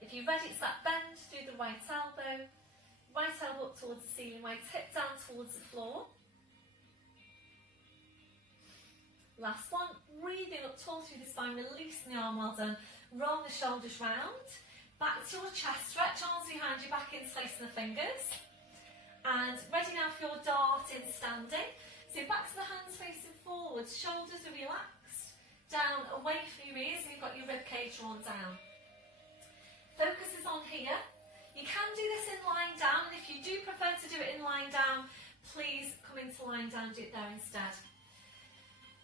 If you're ready, it's that bend through the right elbow up towards the ceiling, right hip down towards the floor. Last one, breathing up tall through the spine, releasing the arm, well done. Roll the shoulders round. Back to your chest stretch, arms behind you, back interlacing the fingers. And ready now for your dart in standing. So back to the hands facing forwards, shoulders are relaxed, down away from your ears, and you've got your rib cage drawn down. Focus is on here. You can do this in lying down, and if you do prefer to do it in lying down, please come into lying down, do it there instead.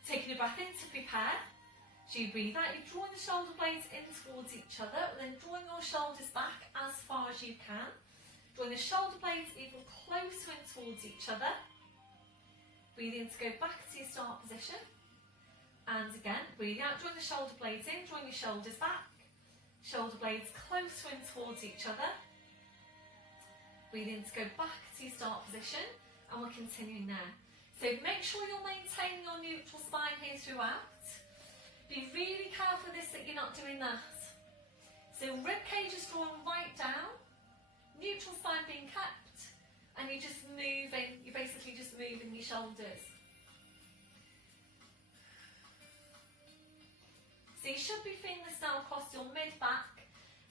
Taking a breath in to prepare. So you breathe out, you're drawing the shoulder blades in towards each other, and then drawing your shoulders back as far as you can. Drawing the shoulder blades even closer in towards each other. Breathing to go back to your start position. And again, breathing out, drawing the shoulder blades in, drawing your shoulders back. Shoulder blades closer in towards each other. Breathing to go back to your start position. And we're continuing there. So make sure you're maintaining your neutral spine here throughout. Be really careful with this that you're not doing that. So rib cage is drawn right down. Neutral spine being kept. And you're just moving, you're basically just moving your shoulders. So you should be feeling this now across your mid-back,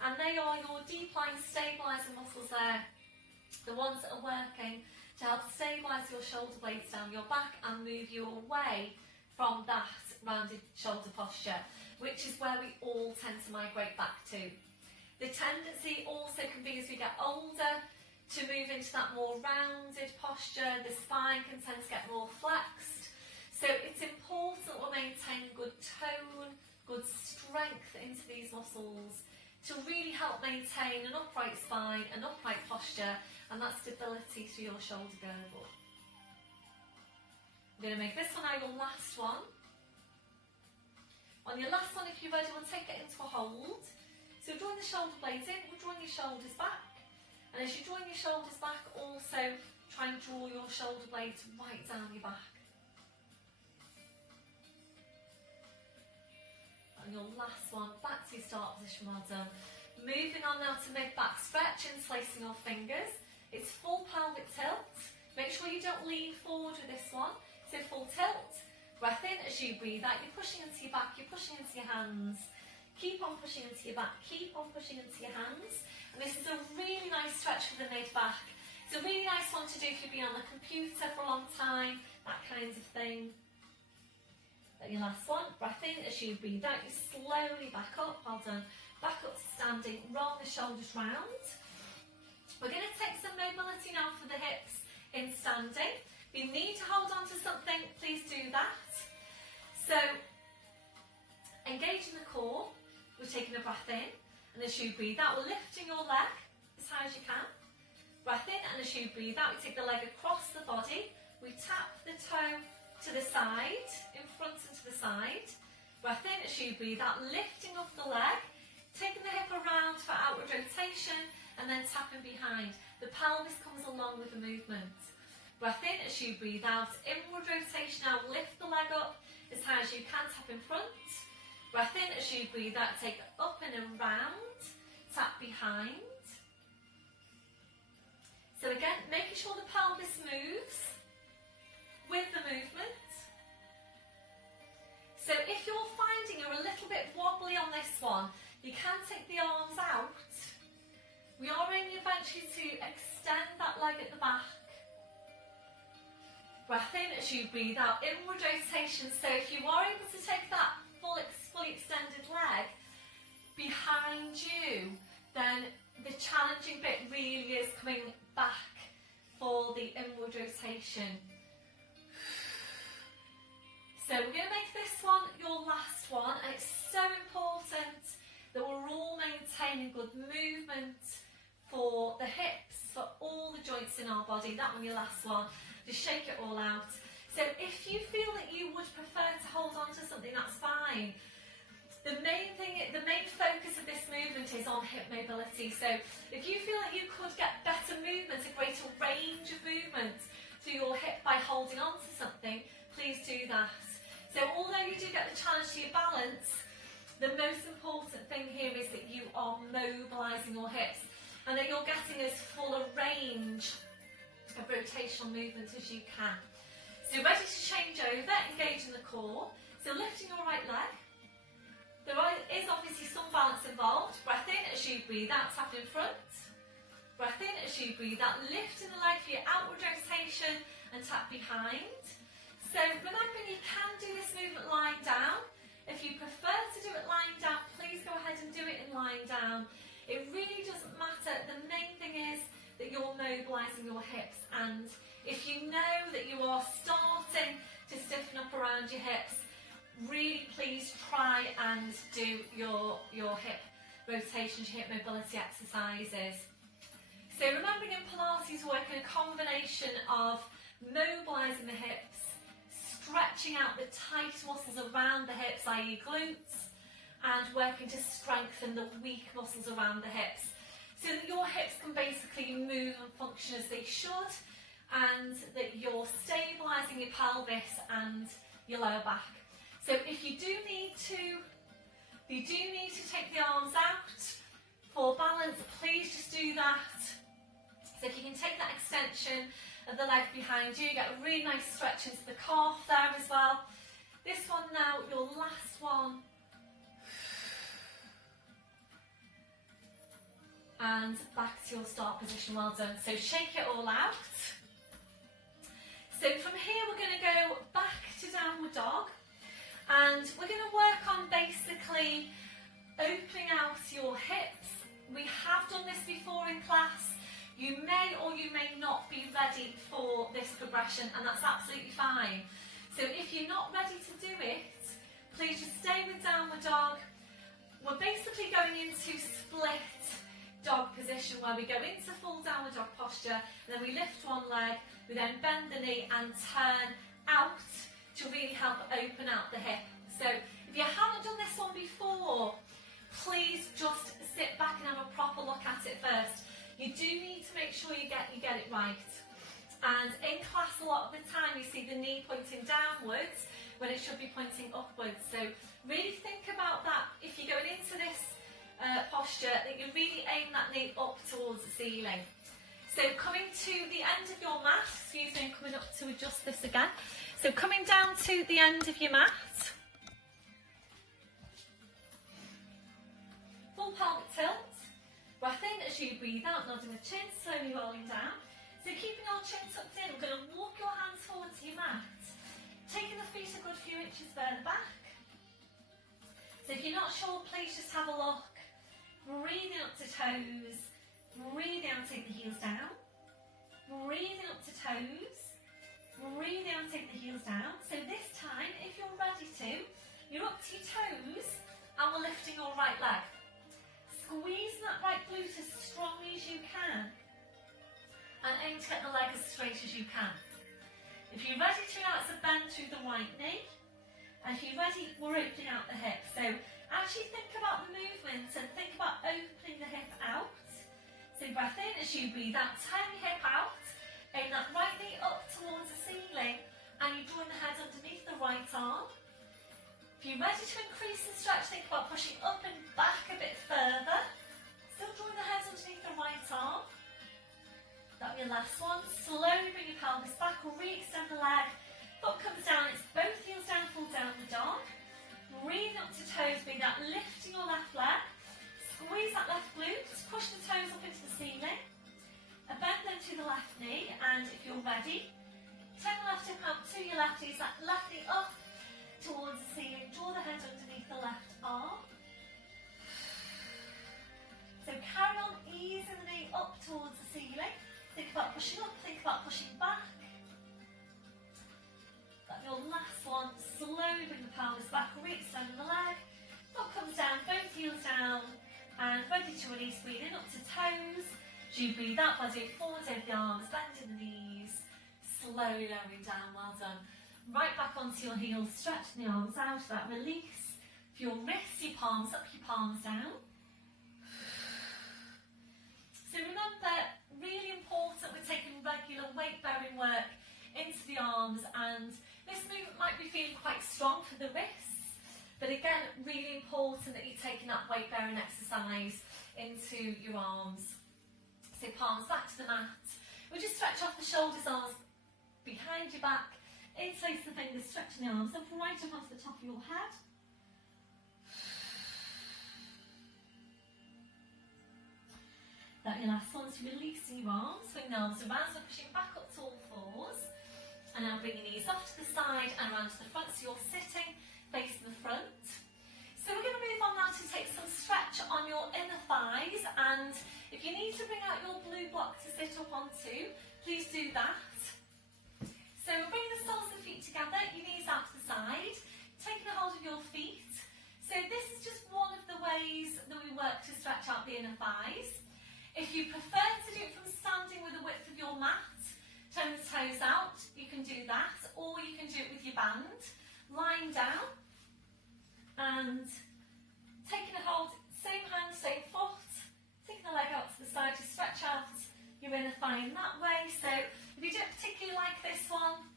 and they are your deep line stabiliser muscles there, the ones that are working to help stabilise your shoulder blades down your back and move you away from that rounded shoulder posture, which is where we all tend to migrate back to. The tendency also can be as we get older to move into that more rounded posture. The spine can tend to get more flexed. So it's important we're maintaining good tone, good strength into these muscles to really help maintain an upright spine, an upright posture, and that stability through your shoulder girdle. I'm going to make this one now your last one. On your last one, if you're ready, we'll take it into a hold. So drawing the shoulder blades in, we're drawing your shoulders back. And as you're drawing your shoulders back, also try and draw your shoulder blades right down your back. And your last one, back to your start position, well done. Moving on now to mid-back stretch, interlacing your fingers. It's full pelvic tilt. Make sure you don't lean forward with this one. So full tilt. Breath in as you breathe out. You're pushing into your back, you're pushing into your hands. Keep on pushing into your back, keep on pushing into your hands. And this is a really nice stretch for the mid-back. It's a really nice one to do if you've been on the computer for a long time, that kind of thing. Then your last one, breath in as you breathe out, you slowly back up, well done. Back up to standing, roll the shoulders round. We're going to take some mobility now for the hips in standing. If you need to hold on to something, please do that. So, engaging the core, we're taking a breath in. And as you breathe out, we're lifting your leg as high as you can. Breath in, and as you breathe out, we take the leg across the body. We tap the toe to the side, in front and to the side. Breath in, as you breathe out, lifting up the leg, taking the hip around for outward rotation, and then tapping behind. The pelvis comes along with the movement. Breath in, as you breathe out, inward rotation now, lift the leg up. as high as you can, tap in front. Breath in as you breathe out, take it up and around, tap behind. So again, making sure the pelvis moves with the movement. So if you're finding you're a little bit wobbly on this one, you can take the arms out. We are aiming eventually to extend that leg at the back. Breath in as you breathe out, inward rotation. So if you are able to take that fully extended leg behind you, then the challenging bit really is coming back for the inward rotation. So we're going to make this one your last one, and it's so important that we're all maintaining good movement for the hips, for all the joints in our body. That one, your last one. Just shake it all out. So if you feel that you would prefer to hold on to something, that's fine. The main focus of this movement is on hip mobility. So if you feel that you could get better movement, a greater range of movement through your hip by holding on to something, please do that. So although you do get the challenge to your balance, the most important thing here is that you are mobilising your hips and that you're getting as full a range of rotational movement as you can. So ready to change over, engaging the core. So lifting your right leg. There is obviously some balance involved. Breath in as you breathe out, tap in front. Breath in as you breathe out, lifting the leg for your outward rotation and tap behind. So remembering you can do this movement lying down. If you prefer to do it lying down, please go ahead and do it in lying down. It really doesn't matter. The main thing is that you're mobilising your hips, and if you know that you are starting to stiffen up around your hips, really please try and do your hip rotations, your hip mobility exercises. So remembering in Pilates we're working a combination of mobilising the hips, stretching out the tight muscles around the hips, i.e. glutes, and working to strengthen the weak muscles around the hips, so that your hips can basically move and function as they should, and that you're stabilising your pelvis and your lower back. So if you do need to take the arms out for balance, please just do that. So if you can take that extension of the leg behind you, get a really nice stretch into the calf there as well. This one now, your last one. And back to your start position, well done. So shake it all out. So from here we're going to go back to downward dog, and we're going to work on basically opening out your hips. We have done this before in class. You may or you may not be ready for this progression, and that's absolutely fine. So if you're not ready to do it, please just stay with downward dog. We're basically going into split dog position, where we go into full downward dog posture, and then we lift one leg, we then bend the knee and turn out to really help open out the hip. So if you haven't done this one before, please just sit back and have a proper look at it first. You do need to make sure you get it right. And in class a lot of the time you see the knee pointing downwards when it should be pointing upwards. So really think about that if you're going into this posture, that you really aim that knee up towards the ceiling. So coming to the end of your mat, excuse me, I'm coming up to adjust this again. So coming down to the end of your mat, full pelvic tilt, breath in as you breathe out, nodding the chin, slowly rolling down. So keeping your chin tucked in, we're going to walk your hands forward to your mat, taking the feet a good few inches further back. So if you're not sure, please just have a look. Breathing up to toes, breathing out, take the heels down, breathing up to toes, breathing out, take the heels down. So this time, if you're ready to, you're up to your toes and we're lifting your right leg. Squeezing that right glute as strongly as you can and aim to get the leg as straight as you can. If you're ready to, now it's a bend through the right knee. And if you're ready, we're opening out the hip. So actually think about the movement and think about opening the hip out. So breath in as you breathe out, turn your hip out, aim that right knee up towards the ceiling, and you're drawing the head underneath the right arm. If you're ready to increase the stretch, think about pushing up and back a bit further. Still drawing the head underneath the right arm. That'll be your last one. Slowly bring your pelvis back, re-extend the leg. Foot comes down, it's both heels down, full downward dog. Breathe up to toes, be that lifting your left leg. Squeeze that left glute, just push the toes up into the ceiling. A bend then to the left knee, and if you're ready, turn the left hip out to your left knee, that left knee up towards the ceiling, draw the head underneath the left arm. So carry on easing the knee up towards the ceiling. Think about pushing up, think about pushing back. That's your last one. Slowly bring the pelvis back, re-extend the leg. Foot comes down, both heels down, and ready to release, breathe in up to toes. As you breathe out, body forward over the arms, bending the knees, slowly lowering down, well done. Right back onto your heels, stretching the arms out, that release. For your wrists, your palms up, your palms down. So remember, really important, we're taking regular weight-bearing work into the arms, and this movement might be feeling quite strong for the wrists, but again, really important that you're taking that weight-bearing exercise into your arms. So palms back to the mat. We'll just stretch off the shoulders, arms behind your back, interlace the fingers, stretching the arms up right up onto the top of your head. That your last one, so releasing your arms, swing the arms around, so pushing back up to all fours. And now bring your knees off to the side and around to the front, so you're sitting facing the front. So we're going to move on now to take some stretch on your inner thighs, and if you need to bring out your blue block to sit up onto, please do that. So we're bringing the soles of the feet together, your knees out to the side, taking a hold of your feet. So this is just one of the ways that we work to stretch out the inner thighs. If you prefer to do it from standing with the width of your mat, turn the toes out, you can do that, or you can do it with your band, lying down and taking a hold, same hand, same foot, taking the leg out to the side to stretch out your inner thigh in that way. So if you don't particularly like this one,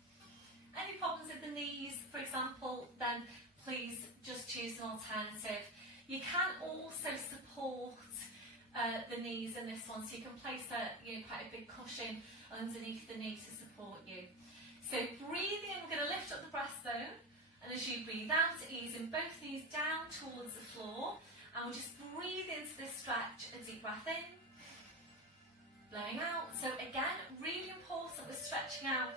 any problems with the knees, for example, then please just choose an alternative. You can also support the knees in this one, so you can place quite a big cushion underneath the knee to support you. So breathing in, we're going to lift up the breastbone, and as you breathe out, easing both knees down towards the floor, and we'll just breathe into this stretch, a deep breath in, blowing out. So again, really important, we're stretching out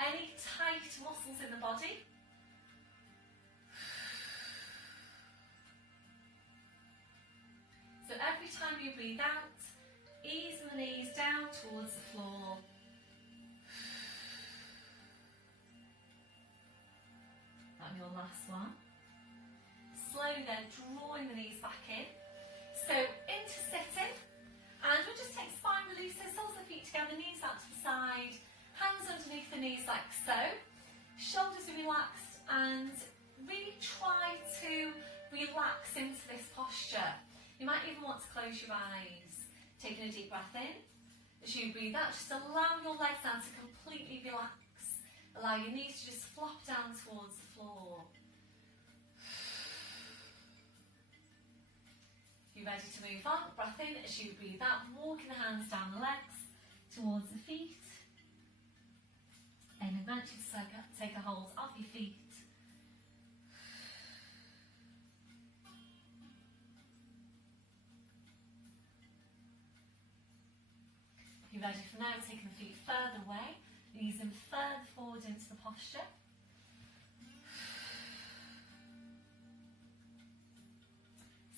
any tight muscles in the body. So every time you breathe out, easing the knees down towards the floor. That'll be your last one. Slowly then drawing the knees back in. So into sitting, and we'll just take spine release, so soles of the feet together, knees out to the side, hands underneath the knees like so. Shoulders are relaxed, and really try to relax into this posture. You might even want to close your eyes. Taking a deep breath in. As you breathe out, just allow your legs down to completely relax. Allow your knees to just flop down towards the floor. You're ready to move on. Breath in. As you breathe out, walking the hands down the legs towards the feet. And eventually take a hold of your feet. You're ready for now, taking the feet further away, easing further forward into the posture.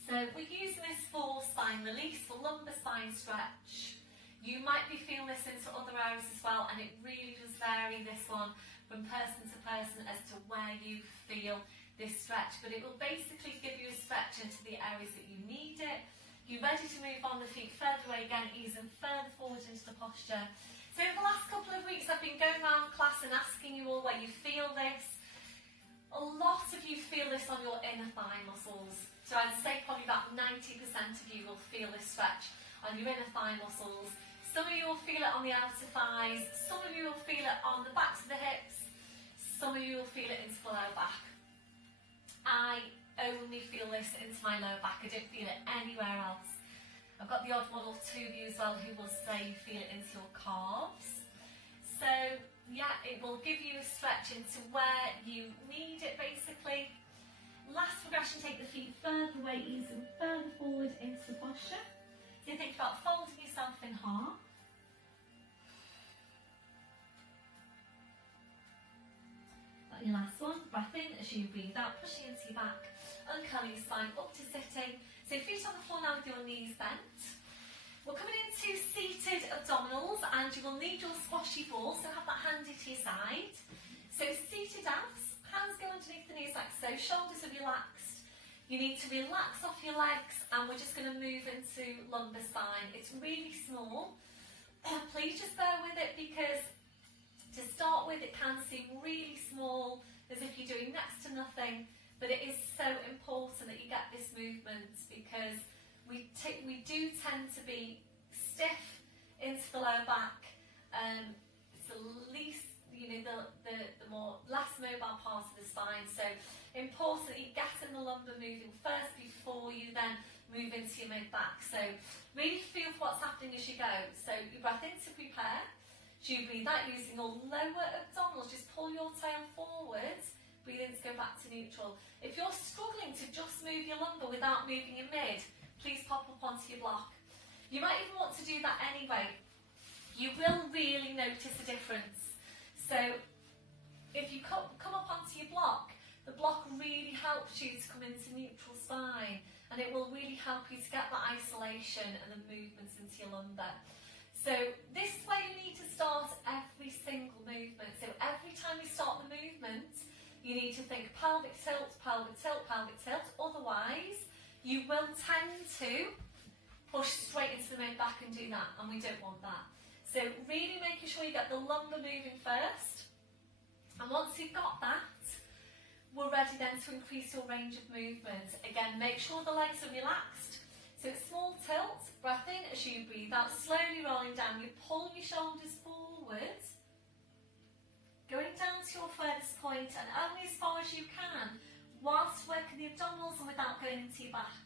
So we're using this for spine release, for lumbar spine stretch. You might be feeling this into other areas as well, and it really does vary, this one, from person to person as to where you feel this stretch, but it will basically give you a stretch into the areas that you need it. You're ready to move on the feet further away again, easing further forward into the posture. So in the last couple of weeks I've been going around class and asking you all where you feel this. A lot of you feel this on your inner thigh muscles. So I'd say probably about 90% of you will feel this stretch on your inner thigh muscles. Some of you will feel it on the outer thighs, some of you will feel it on the backs of the hips, some of you will feel it into the lower back. I only feel this into my lower back, I don't feel it anywhere else. I've got the odd one or two of you as well who will say you feel it into your calves. So yeah, it will give you a stretch into where you need it basically. Last progression, take the feet further away, easing further forward into the posture. So you think about folding yourself in half. Got your last one, breath in as you breathe out, pushing into your back, uncurl your spine up to sitting. So feet on the floor now with your knees bent. We're coming into seated abdominals and you will need your squashy ball, so have that handy to your side. So seated abs, hands go underneath the knees like so, shoulders are relaxed. You need to relax off your legs and we're just going to move into lumbar spine. It's really small. Please just bear with it because to start with it can seem really small, as if you're doing next to nothing, but it is so important that you get this movement because we do tend to be stiff into the lower back. It's the least, the more less mobile part of the spine. So important that you get in the lumbar moving first before you then move into your mid back. So really feel for what's happening as you go. So you breath in to prepare. So you breathe out using your lower abdominals. Just pull your tail forward. Breathe in to go back to neutral. If you're struggling to just move your lumbar without moving your mid, please pop up onto your block. You might even want to do that anyway. You will really notice a difference. So if you come up onto your block, the block really helps you to come into neutral spine and it will really help you to get that isolation and the movements into your lumbar. So this is where you need to start every single movement. So every time you start the movement, you need to think pelvic tilt, pelvic tilt, pelvic tilt. Otherwise, you will tend to push straight into the mid back and do that, and we don't want that. So really making sure you get the lumbar moving first. And once you've got that, we're ready then to increase your range of movement. Again, make sure the legs are relaxed. So it's small tilt, breath in as you breathe out, slowly rolling down. You pull your shoulders forward, going down to your furthest point and only as far as you can, whilst working the abdominals and without going into your back.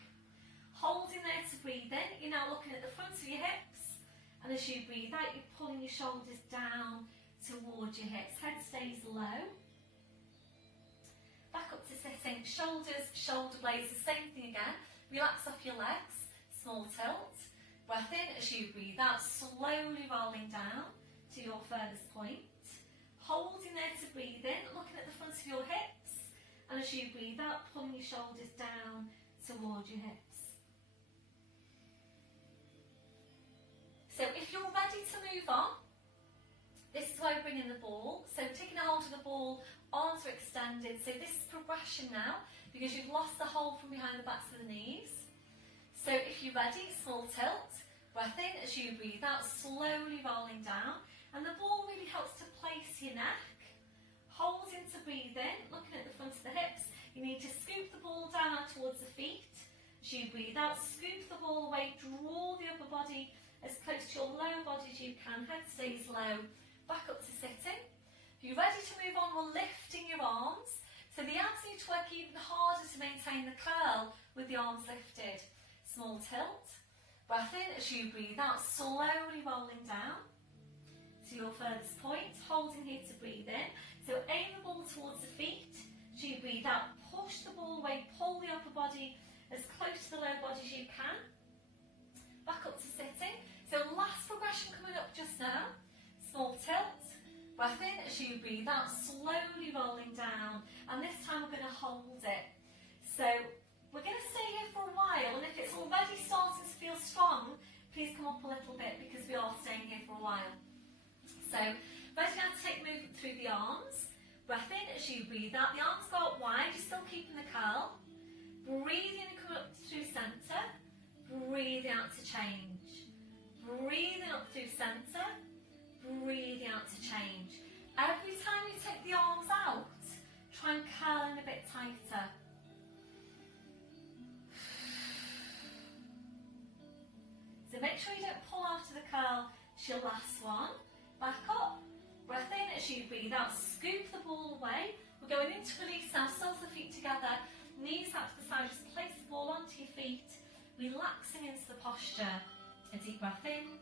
Holding there to breathe in, you're now looking at the front of your hips, and as you breathe out, you're pulling your shoulders down towards your hips. Head stays low. Back up to sitting, shoulders, shoulder blades, the same thing again. Relax off your legs, small tilt. Breath in as you breathe out, slowly rolling down to your furthest point. Holding there to breathe in, looking at the front of your hips, and as you breathe out, pulling your shoulders down towards your hips. So if you're ready to move on, this is where we bring in the ball. So taking a hold of the ball, arms are extended. So this is progression now, because you've lost the hold from behind the backs of the knees. So if you're ready, small tilt, breath in as you breathe out, slowly rolling down. And the ball really helps to place your neck. Hold in to breathe in, looking at the front of the hips. You need to scoop the ball down out towards the feet. As you breathe out, scoop the ball away, draw the upper body as close to your lower body as you can. Head stays low. Back up to sitting. If you're ready to move on, we're lifting your arms. So the abs need to work even harder to maintain the curl with the arms lifted. Small tilt. Breath in as you breathe out, slowly rolling down to your furthest point. Holding here to breathe in. So aim the ball towards the feet. As you breathe out, push the ball away, pull the upper body as close to the lower body as you can. Back up to sitting. So last progression coming up just now. Small tilt. Breath in as you breathe out, slowly rolling down. And this time we're going to hold it. So we're going to stay here for a while, and if it's already starting to feel strong, please come up a little bit because we are staying here for a while. So ready now to take movement through the arms. Breath in as you breathe out. The arms go up wide, you're still keeping the curl. Breathe in and come up through centre. Breathe out to change. Breathing up through centre. Breathing out to change. Every time you take the arms out, try and curl in a bit tighter. So make sure you don't pull out of the curl. It's your last one. Back up. Breath in as you breathe out. Scoop the ball away. We're going into release now. Soles of the feet together. Knees out to the side, just place the ball onto your feet, relaxing into the posture. A deep breath in,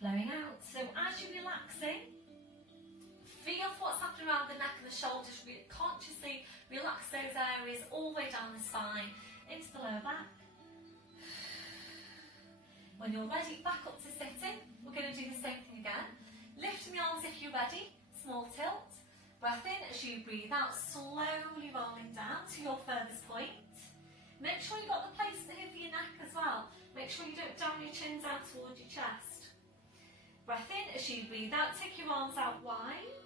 blowing out. So as you're relaxing, feel what's happening around the neck and the shoulders. Consciously relax those areas all the way down the spine, into the lower back. When you're ready, back up to sitting. We're going to do the same thing again. Lifting the arms if you're ready, small tilt. Breath in as you breathe out, slowly rolling down to your furthest point. Make sure you've got the placement here for your neck as well. Make sure you don't down your chin down towards your chest. Breath in as you breathe out, take your arms out wide.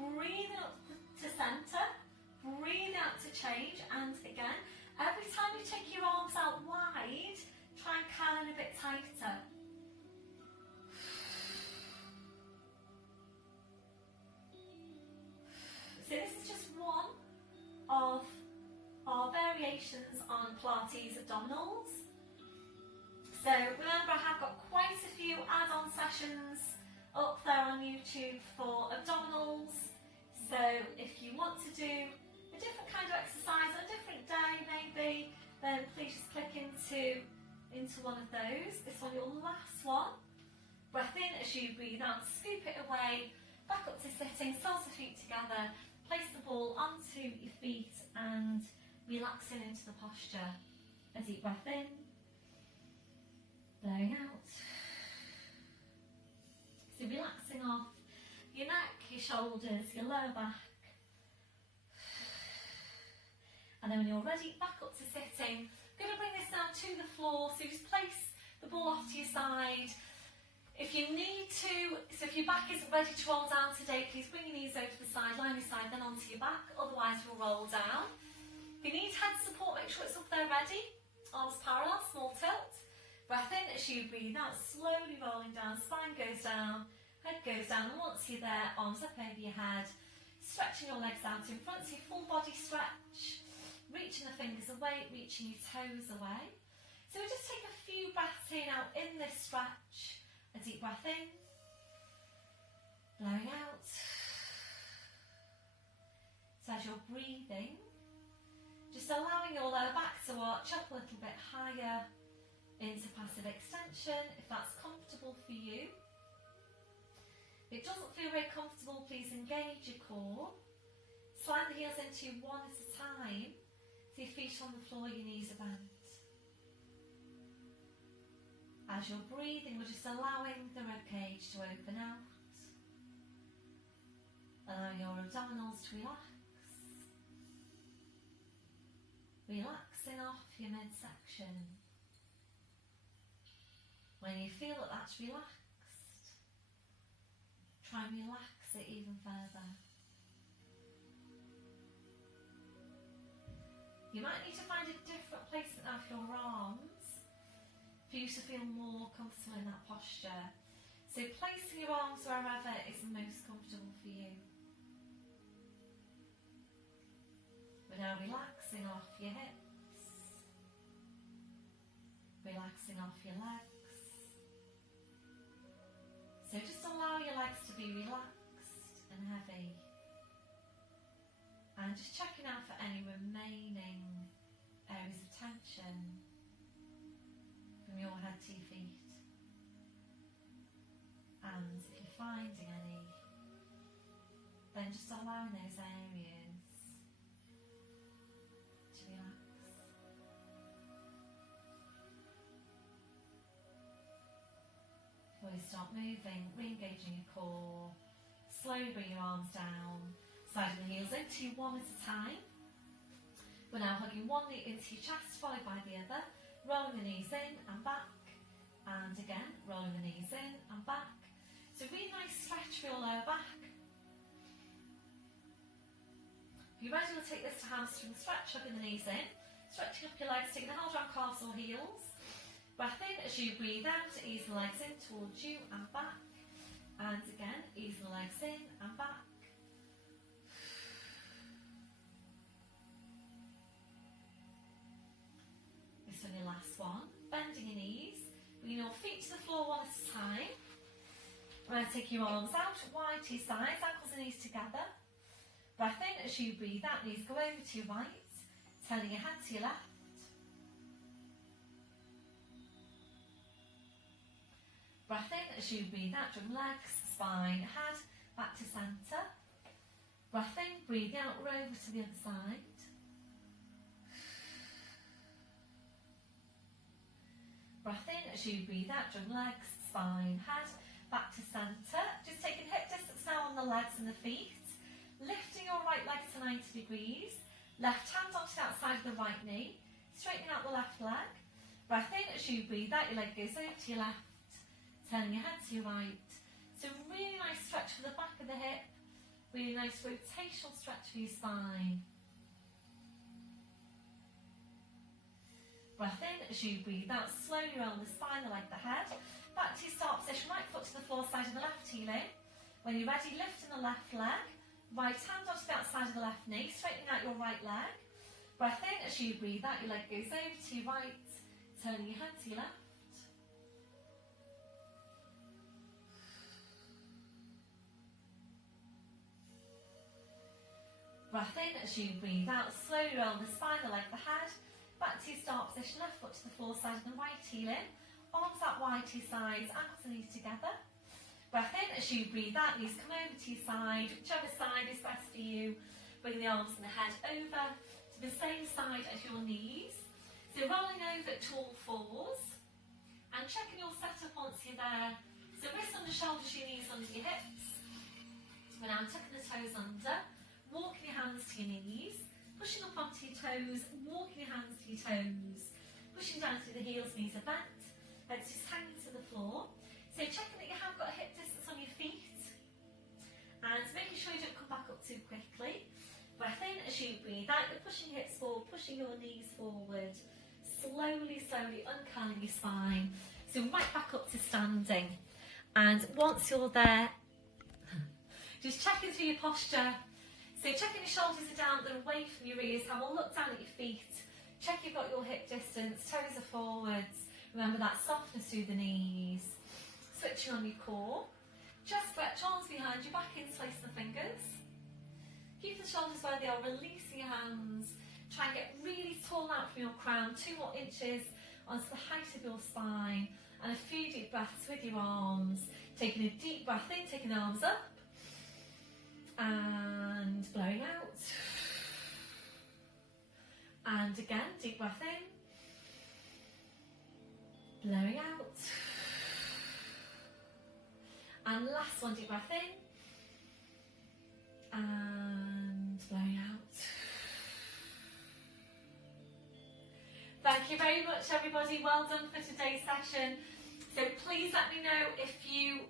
Breathe up to centre, breathe out to change, and again, every time you take your arms out wide, try and curl in a bit tighter. So this is just one of our variations on Pilates abdominals. So remember, I have got quite a few add-on sessions up there on YouTube for abdominals. So if you want to do a different kind of exercise on a different day maybe, then please just click into one of those. This one, your last one. Breath in as you breathe out, scoop it away, back up to sitting, soles of feet together, place the ball onto your feet and relaxing into the posture. A deep breath in, blowing out. So relaxing off your neck, your shoulders, your lower back. And then when you're ready, back up to sitting. I'm going to bring this down to the floor, so just place the ball off to your side. If you need to, so if your back isn't ready to roll down today, please bring your knees over to the side, line your side, then onto your back, otherwise we'll roll down. If you need head support, make sure it's up there ready. Arms parallel, small tilt. Breath in as you breathe out, slowly rolling down, spine goes down, head goes down, and once you're there, arms up over your head, stretching your legs out in front, so your full body stretch, reaching the fingers away, reaching your toes away. So we'll just take a few breaths here now in this stretch. A deep breath in, blowing out. So as you're breathing, just allowing your lower back to arch up a little bit higher into passive extension, if that's comfortable for you. If it doesn't feel very comfortable, please engage your core. Slide the heels into you one at a time, so your feet on the floor, your knees are bent. As you're breathing, we're just allowing the ribcage to open out, allowing your abdominals to relax, relaxing off your midsection. When you feel that that's relaxed, try and relax it even further. You might need to find a different placement of your arms for you to feel more comfortable in that posture. So placing your arms wherever is most comfortable for you. We're now relaxing off your hips, relaxing off your legs. So just allow your legs to be relaxed and heavy. And just checking out for any remaining areas of tension from your head to your feet. And if you're finding any, then just allowing those areas to relax. Before you start moving, re-engaging your core, slowly bring your arms down, sliding the heels into you one at a time. We're now hugging one knee into your chest, followed by the other, rolling the knees in and back, and again, rolling the knees in and back. So really nice stretch for your lower back. If you're ready, we'll take this to hamstring stretch, hugging the knees in, stretching up your legs, taking the hold around calves or heels. Breath in as you breathe out, ease the legs in towards you and back. And again, ease the legs in and back. This one, your last one. Bending your knees, bringing your feet to the floor one at a time. We're going to take your arms out wide to your sides, ankles and knees together. Breath in as as you breathe out, knees go over to your right, turning your head to your left. Breath in as you breathe out, drum legs, spine, head, back to centre. Breath in, breathe out, we're over to the other side. Breath in as you breathe out, drum legs, spine, head, back to centre. Just taking hip distance now on the legs and the feet. Lifting your right leg to 90 degrees. Left hand onto the outside of the right knee. Straightening out the left leg. Breath in as you breathe out, your leg goes over to your left. Turning your head to your right. So really nice stretch for the back of the hip. Really nice rotational stretch for your spine. Breath in as you breathe out, slowly roll the spine, the leg, the head. Back to your start position, right foot to the floor side of the left heel in. When you're ready, lifting the left leg. Right hand onto the outside of the left knee, straightening out your right leg. Breath in as you breathe out, your leg goes over to your right, turning your head to your left. Breath in as you breathe out, slowly roll the spine, the leg, the head. Back to your start position, left foot to the floor side of the right heel in. Arms out wide to your sides, ankles and knees together. Breath in as you breathe out, knees come over to your side, whichever side is best for you. Bring the arms and the head over to the same side as your knees. So rolling over to all fours and checking your setup once you're there. So wrists under shoulders, your knees under your hips. We're now tucking the toes under, walking your hands to your knees, pushing up onto your toes, walking your hands to your toes, pushing down through the heels, knees are bent, heads just hanging to the floor. So checking that you have got a hip distance on your feet and making sure you don't come back up too quickly. Breath in as you breathe out, you're pushing your hips forward, pushing your knees forward, slowly, slowly uncurling your spine. So right back up to standing. And once you're there, just checking through your posture. So checking your shoulders are down, they're away from your ears. Have a look down at your feet. Check you've got your hip distance, toes are forwards. Remember that softness through the knees. Switching on your core. Just stretch arms behind you, back interlace the fingers. Keep the shoulders where they are, releasing your hands. Try and get really tall out from your crown, 2 more inches onto the height of your spine. And a few deep breaths with your arms. Taking a deep breath in, taking the arms up. And blowing out. And again, deep breath in. Blowing out. And last one, deep breath in. And blowing out. Thank you very much, everybody. Well done for today's session. So please let me know if you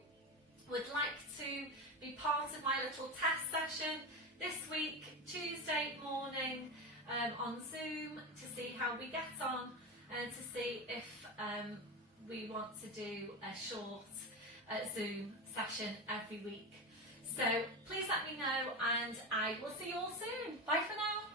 would like to be part of my little test session this week, Tuesday morning on Zoom, to see how we get on and to see if we want to do a short Zoom session every week. So please let me know and I will see you all soon. Bye for now.